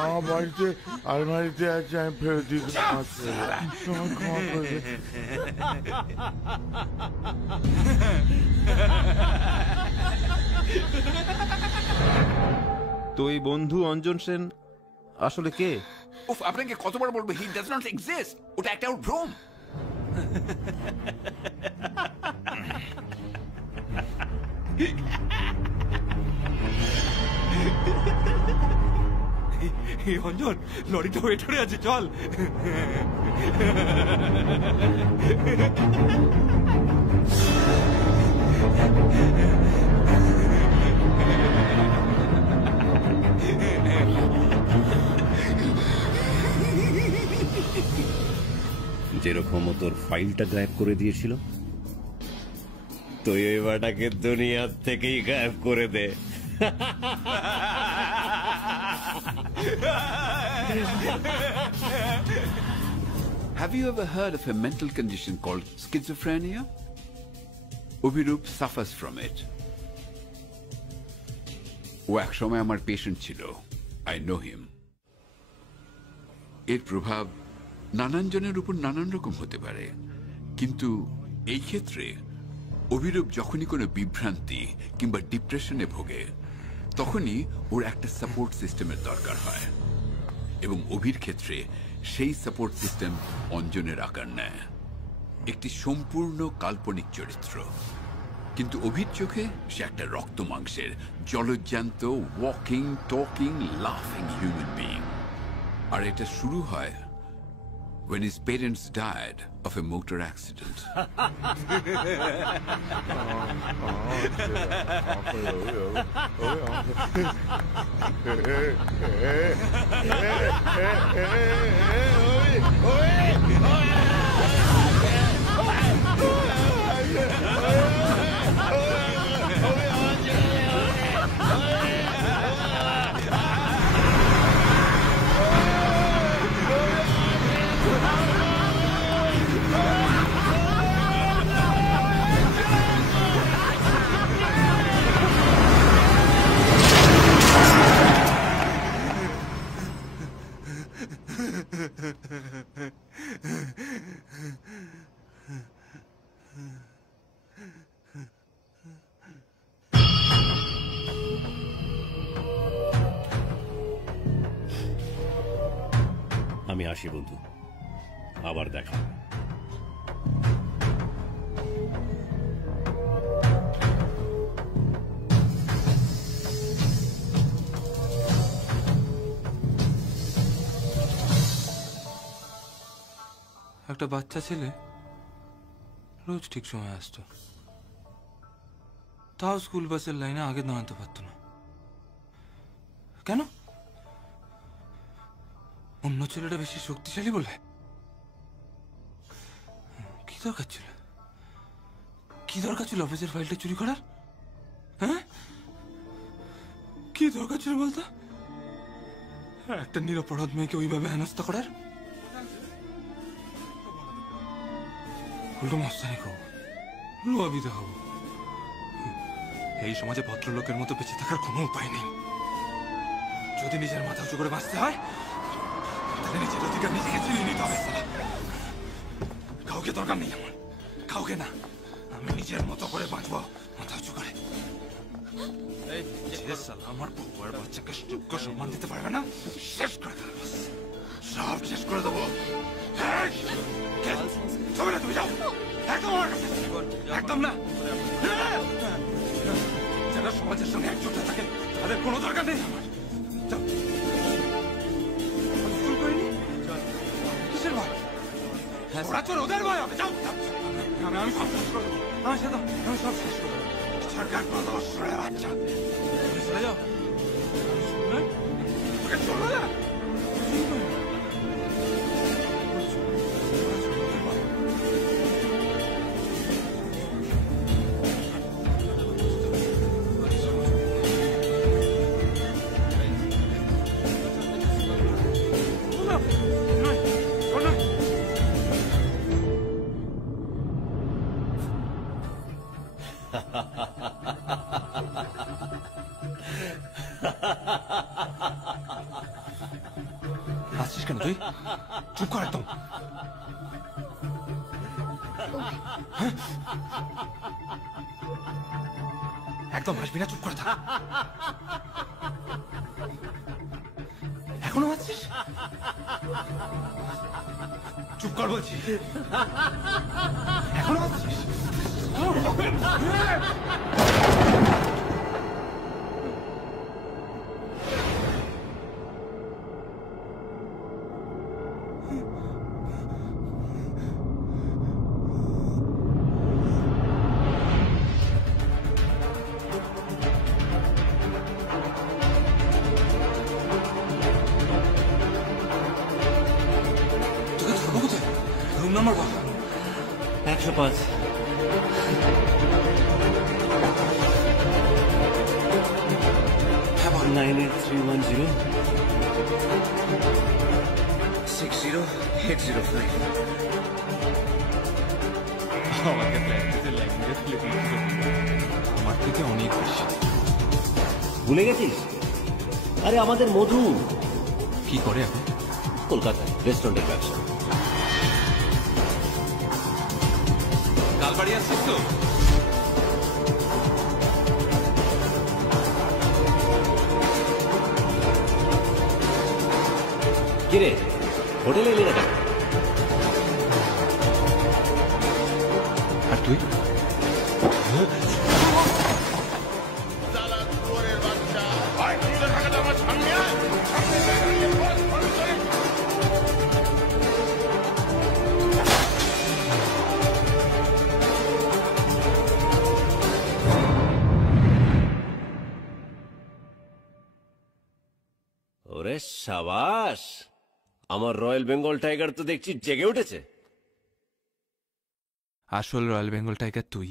আমার বাড়িতে আলমারিতে আছে, আমি ফেরত দিতে পারছি না। তোমার ক্ষমা করে দে। তো এই বন্ধু অঞ্জন সেন আসলে কে? উফ, আপনাকে কতবার বলবো, হি ডাজ নট এক্সিস্ট। ওটা একটা ওর ভ্রম। অঞ্জন, লরিটা ওয়েট করে আছে, চল। যেরকম তোর ফাইলটা গায়েব করে দিয়েছিল, তো এবারটাকে দুনিয়ার থেকেই গায়েব করে দে। Have you ever heard of a mental condition called schizophrenia? Obhirup suffers from it. ও এক সময় আমার পেশেন্ট ছিল। I know him. এর প্রভাব নানান জনের উপর নানান রকম হতে পারে, কিন্তু এই ক্ষেত্রে অভিরূপ যখনই কোনো বিভ্রান্তি কিংবা ডিপ্রেশনে ভোগে, তখনই ওর একটা সাপোর্ট সিস্টেমের দরকার হয়, এবং অভির ক্ষেত্রে সেই সাপোর্ট সিস্টেম অঞ্জনের আকার নেয়। একটি সম্পূর্ণ কাল্পনিক চরিত্র, কিন্তু অভির চোখে সে একটা রক্ত মাংসের জলজ্যান্ত ওয়াকিং, টকিং, লাফিং হিউম্যান বিইং। আর এটা শুরু হয় when his parents died of a motor accident. আমি আসি বন্ধু, আবার দেখা। একটা বাচ্চা ছেলে রোজ ঠিক সময় আসতো, তাও স্কুল বাসের লাইনে আগে দাঁড়াতে পারতো না। কেন? অন্য ছেলেটা বেশি শক্তিশালী বলে? কি দরকার ছিল? কি দরকার ছিল অফিসের ফাইলটা চুরি করার? হ্যাঁ, কি দরকার ছিল বলতো? একটা নিরপরাধ মেয়েকে ওইভাবে হেনস্থা করার? উল্টো মস্তানি করবো, লোয়াবিতে হব। এই সমাজে ভদ্রলোকের মতো বেঁচে থাকার কোনো উপায় নেই। যদি নিজের মাথা উঁচু করে বাঁচতে হয়, তাহলে নিজের অধিকার নিজেকে চিনিয়ে নিতে হবে। কাউকে দরকার নেই আমার, কাউকে না। আমি নিজের মতো করে বাঁচবো, মাথা উঁচু করে। আমার বউয়ের বাচ্চাকে যোগ্য সম্মান দিতে পারবে না, শেষ করে দেবো, সব শেষ করে দেবো। তুমি যাও, একদম আমার কাছে, একদম না। যারা সমাজের সঙ্গে একজোট থাকে তাদের কোনো দরকার নেই আমার। কিসের ভয়? ওরা তোর ওদের ভয় হবে। যাও, আমি সব শেষ করে দেবো। আমার সাথে আমি সব শেষ করে দেবো। সরকার কোনো দোষ করে বাচ্চা চলে যাও। চলো না। কেন তুই? চুপ কর একদম। একদম হাসবি না, চুপ করে থাক। এখনো হাসছিস? চুপ কর বলছি। এখনো হাসছিস? Room number 105। হ্যাঁ বল। 98310 60805। আমাকে আমার থেকে অনেক বেশি। ভুলে গেছিস? আরে আমাদের মধু কি করে এখন? কলকাতায় রেস্টুরেন্টের ব্যবসা। কাল বাড়ি আসছিস তো? কিরে হোটেলে এলি না? আর তুই? ওরে সাবাস, আমার রয়্যাল বেঙ্গল টাইগার তো দেখছি জেগে উঠেছে। আসল রয়্যাল বেঙ্গল টাইগার তুই।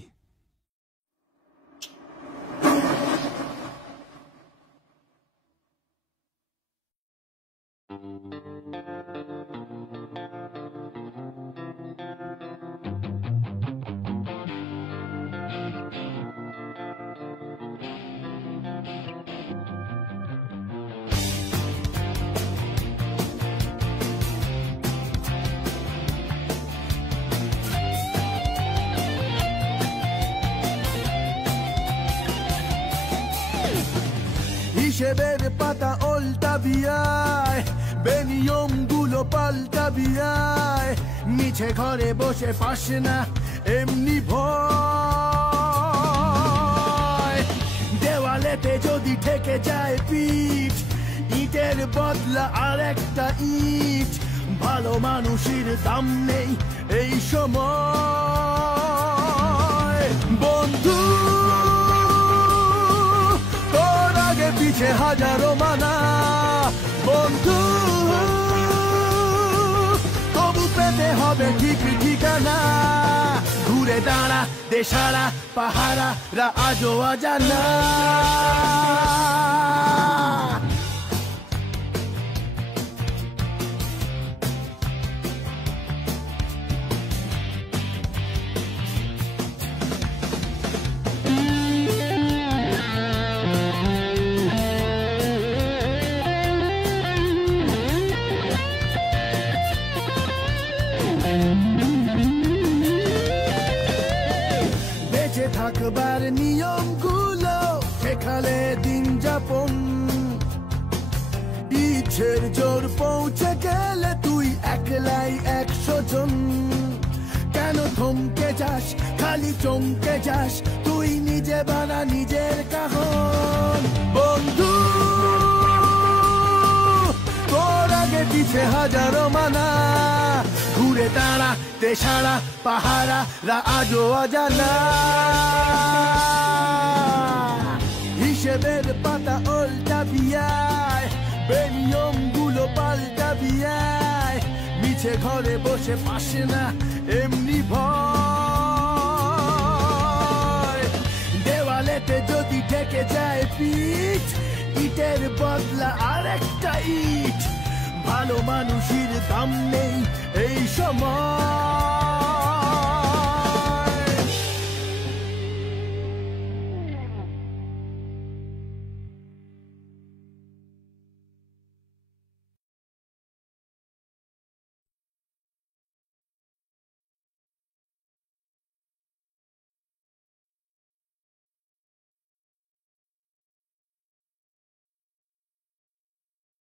হিসেবের পাতা উল্টা বিয়ায়, বেনিয়ম গুলো পাল্টা বিয়ায়, নিচে ঘরে বসে পাশে না এমনি ভয়। দেওয়ালেতে যদি ঠেকে যায় পিঠ, ইটের বদলা আর একটা ইট। ভালো মানুষের দাম নেই এই সময়। বন্ধু তোর আগে পিছে হাজারো মানা, বন্ধু তবু পেতে হবে ঠিক ঠিকানা। ঘুরে দাঁড়া দেশারা পাহারারা আজও অজানা। বেঁচে থাকবার নিয়মগুলো শেখালে দিন যাপন। ইচ্ছের জোর পৌঁছে গেলে তুই একলাই 100 জন। কেন থমকে যাস, খালি চমকে যাস, তুই নিজে বানা নিজের কাহন। বন্ধু তোর আগে পিছে হাজারো মানা, ঘুরে দাঁড়া দেশারা পাহারারা আজও অজানা। হিসেবের পাতা উল্টা বিয়ায়, বেনিয়ম গুলো পাল্টা বিয়ায়, মিছে ঘরে বসে পাশে না এমনি ভয়। দেওয়ালেতে যদি ঠেকে যায় পিঠ, ইটের বদলা আর একটা ইট। ভালো মানুষের দাম নেই এই সময়।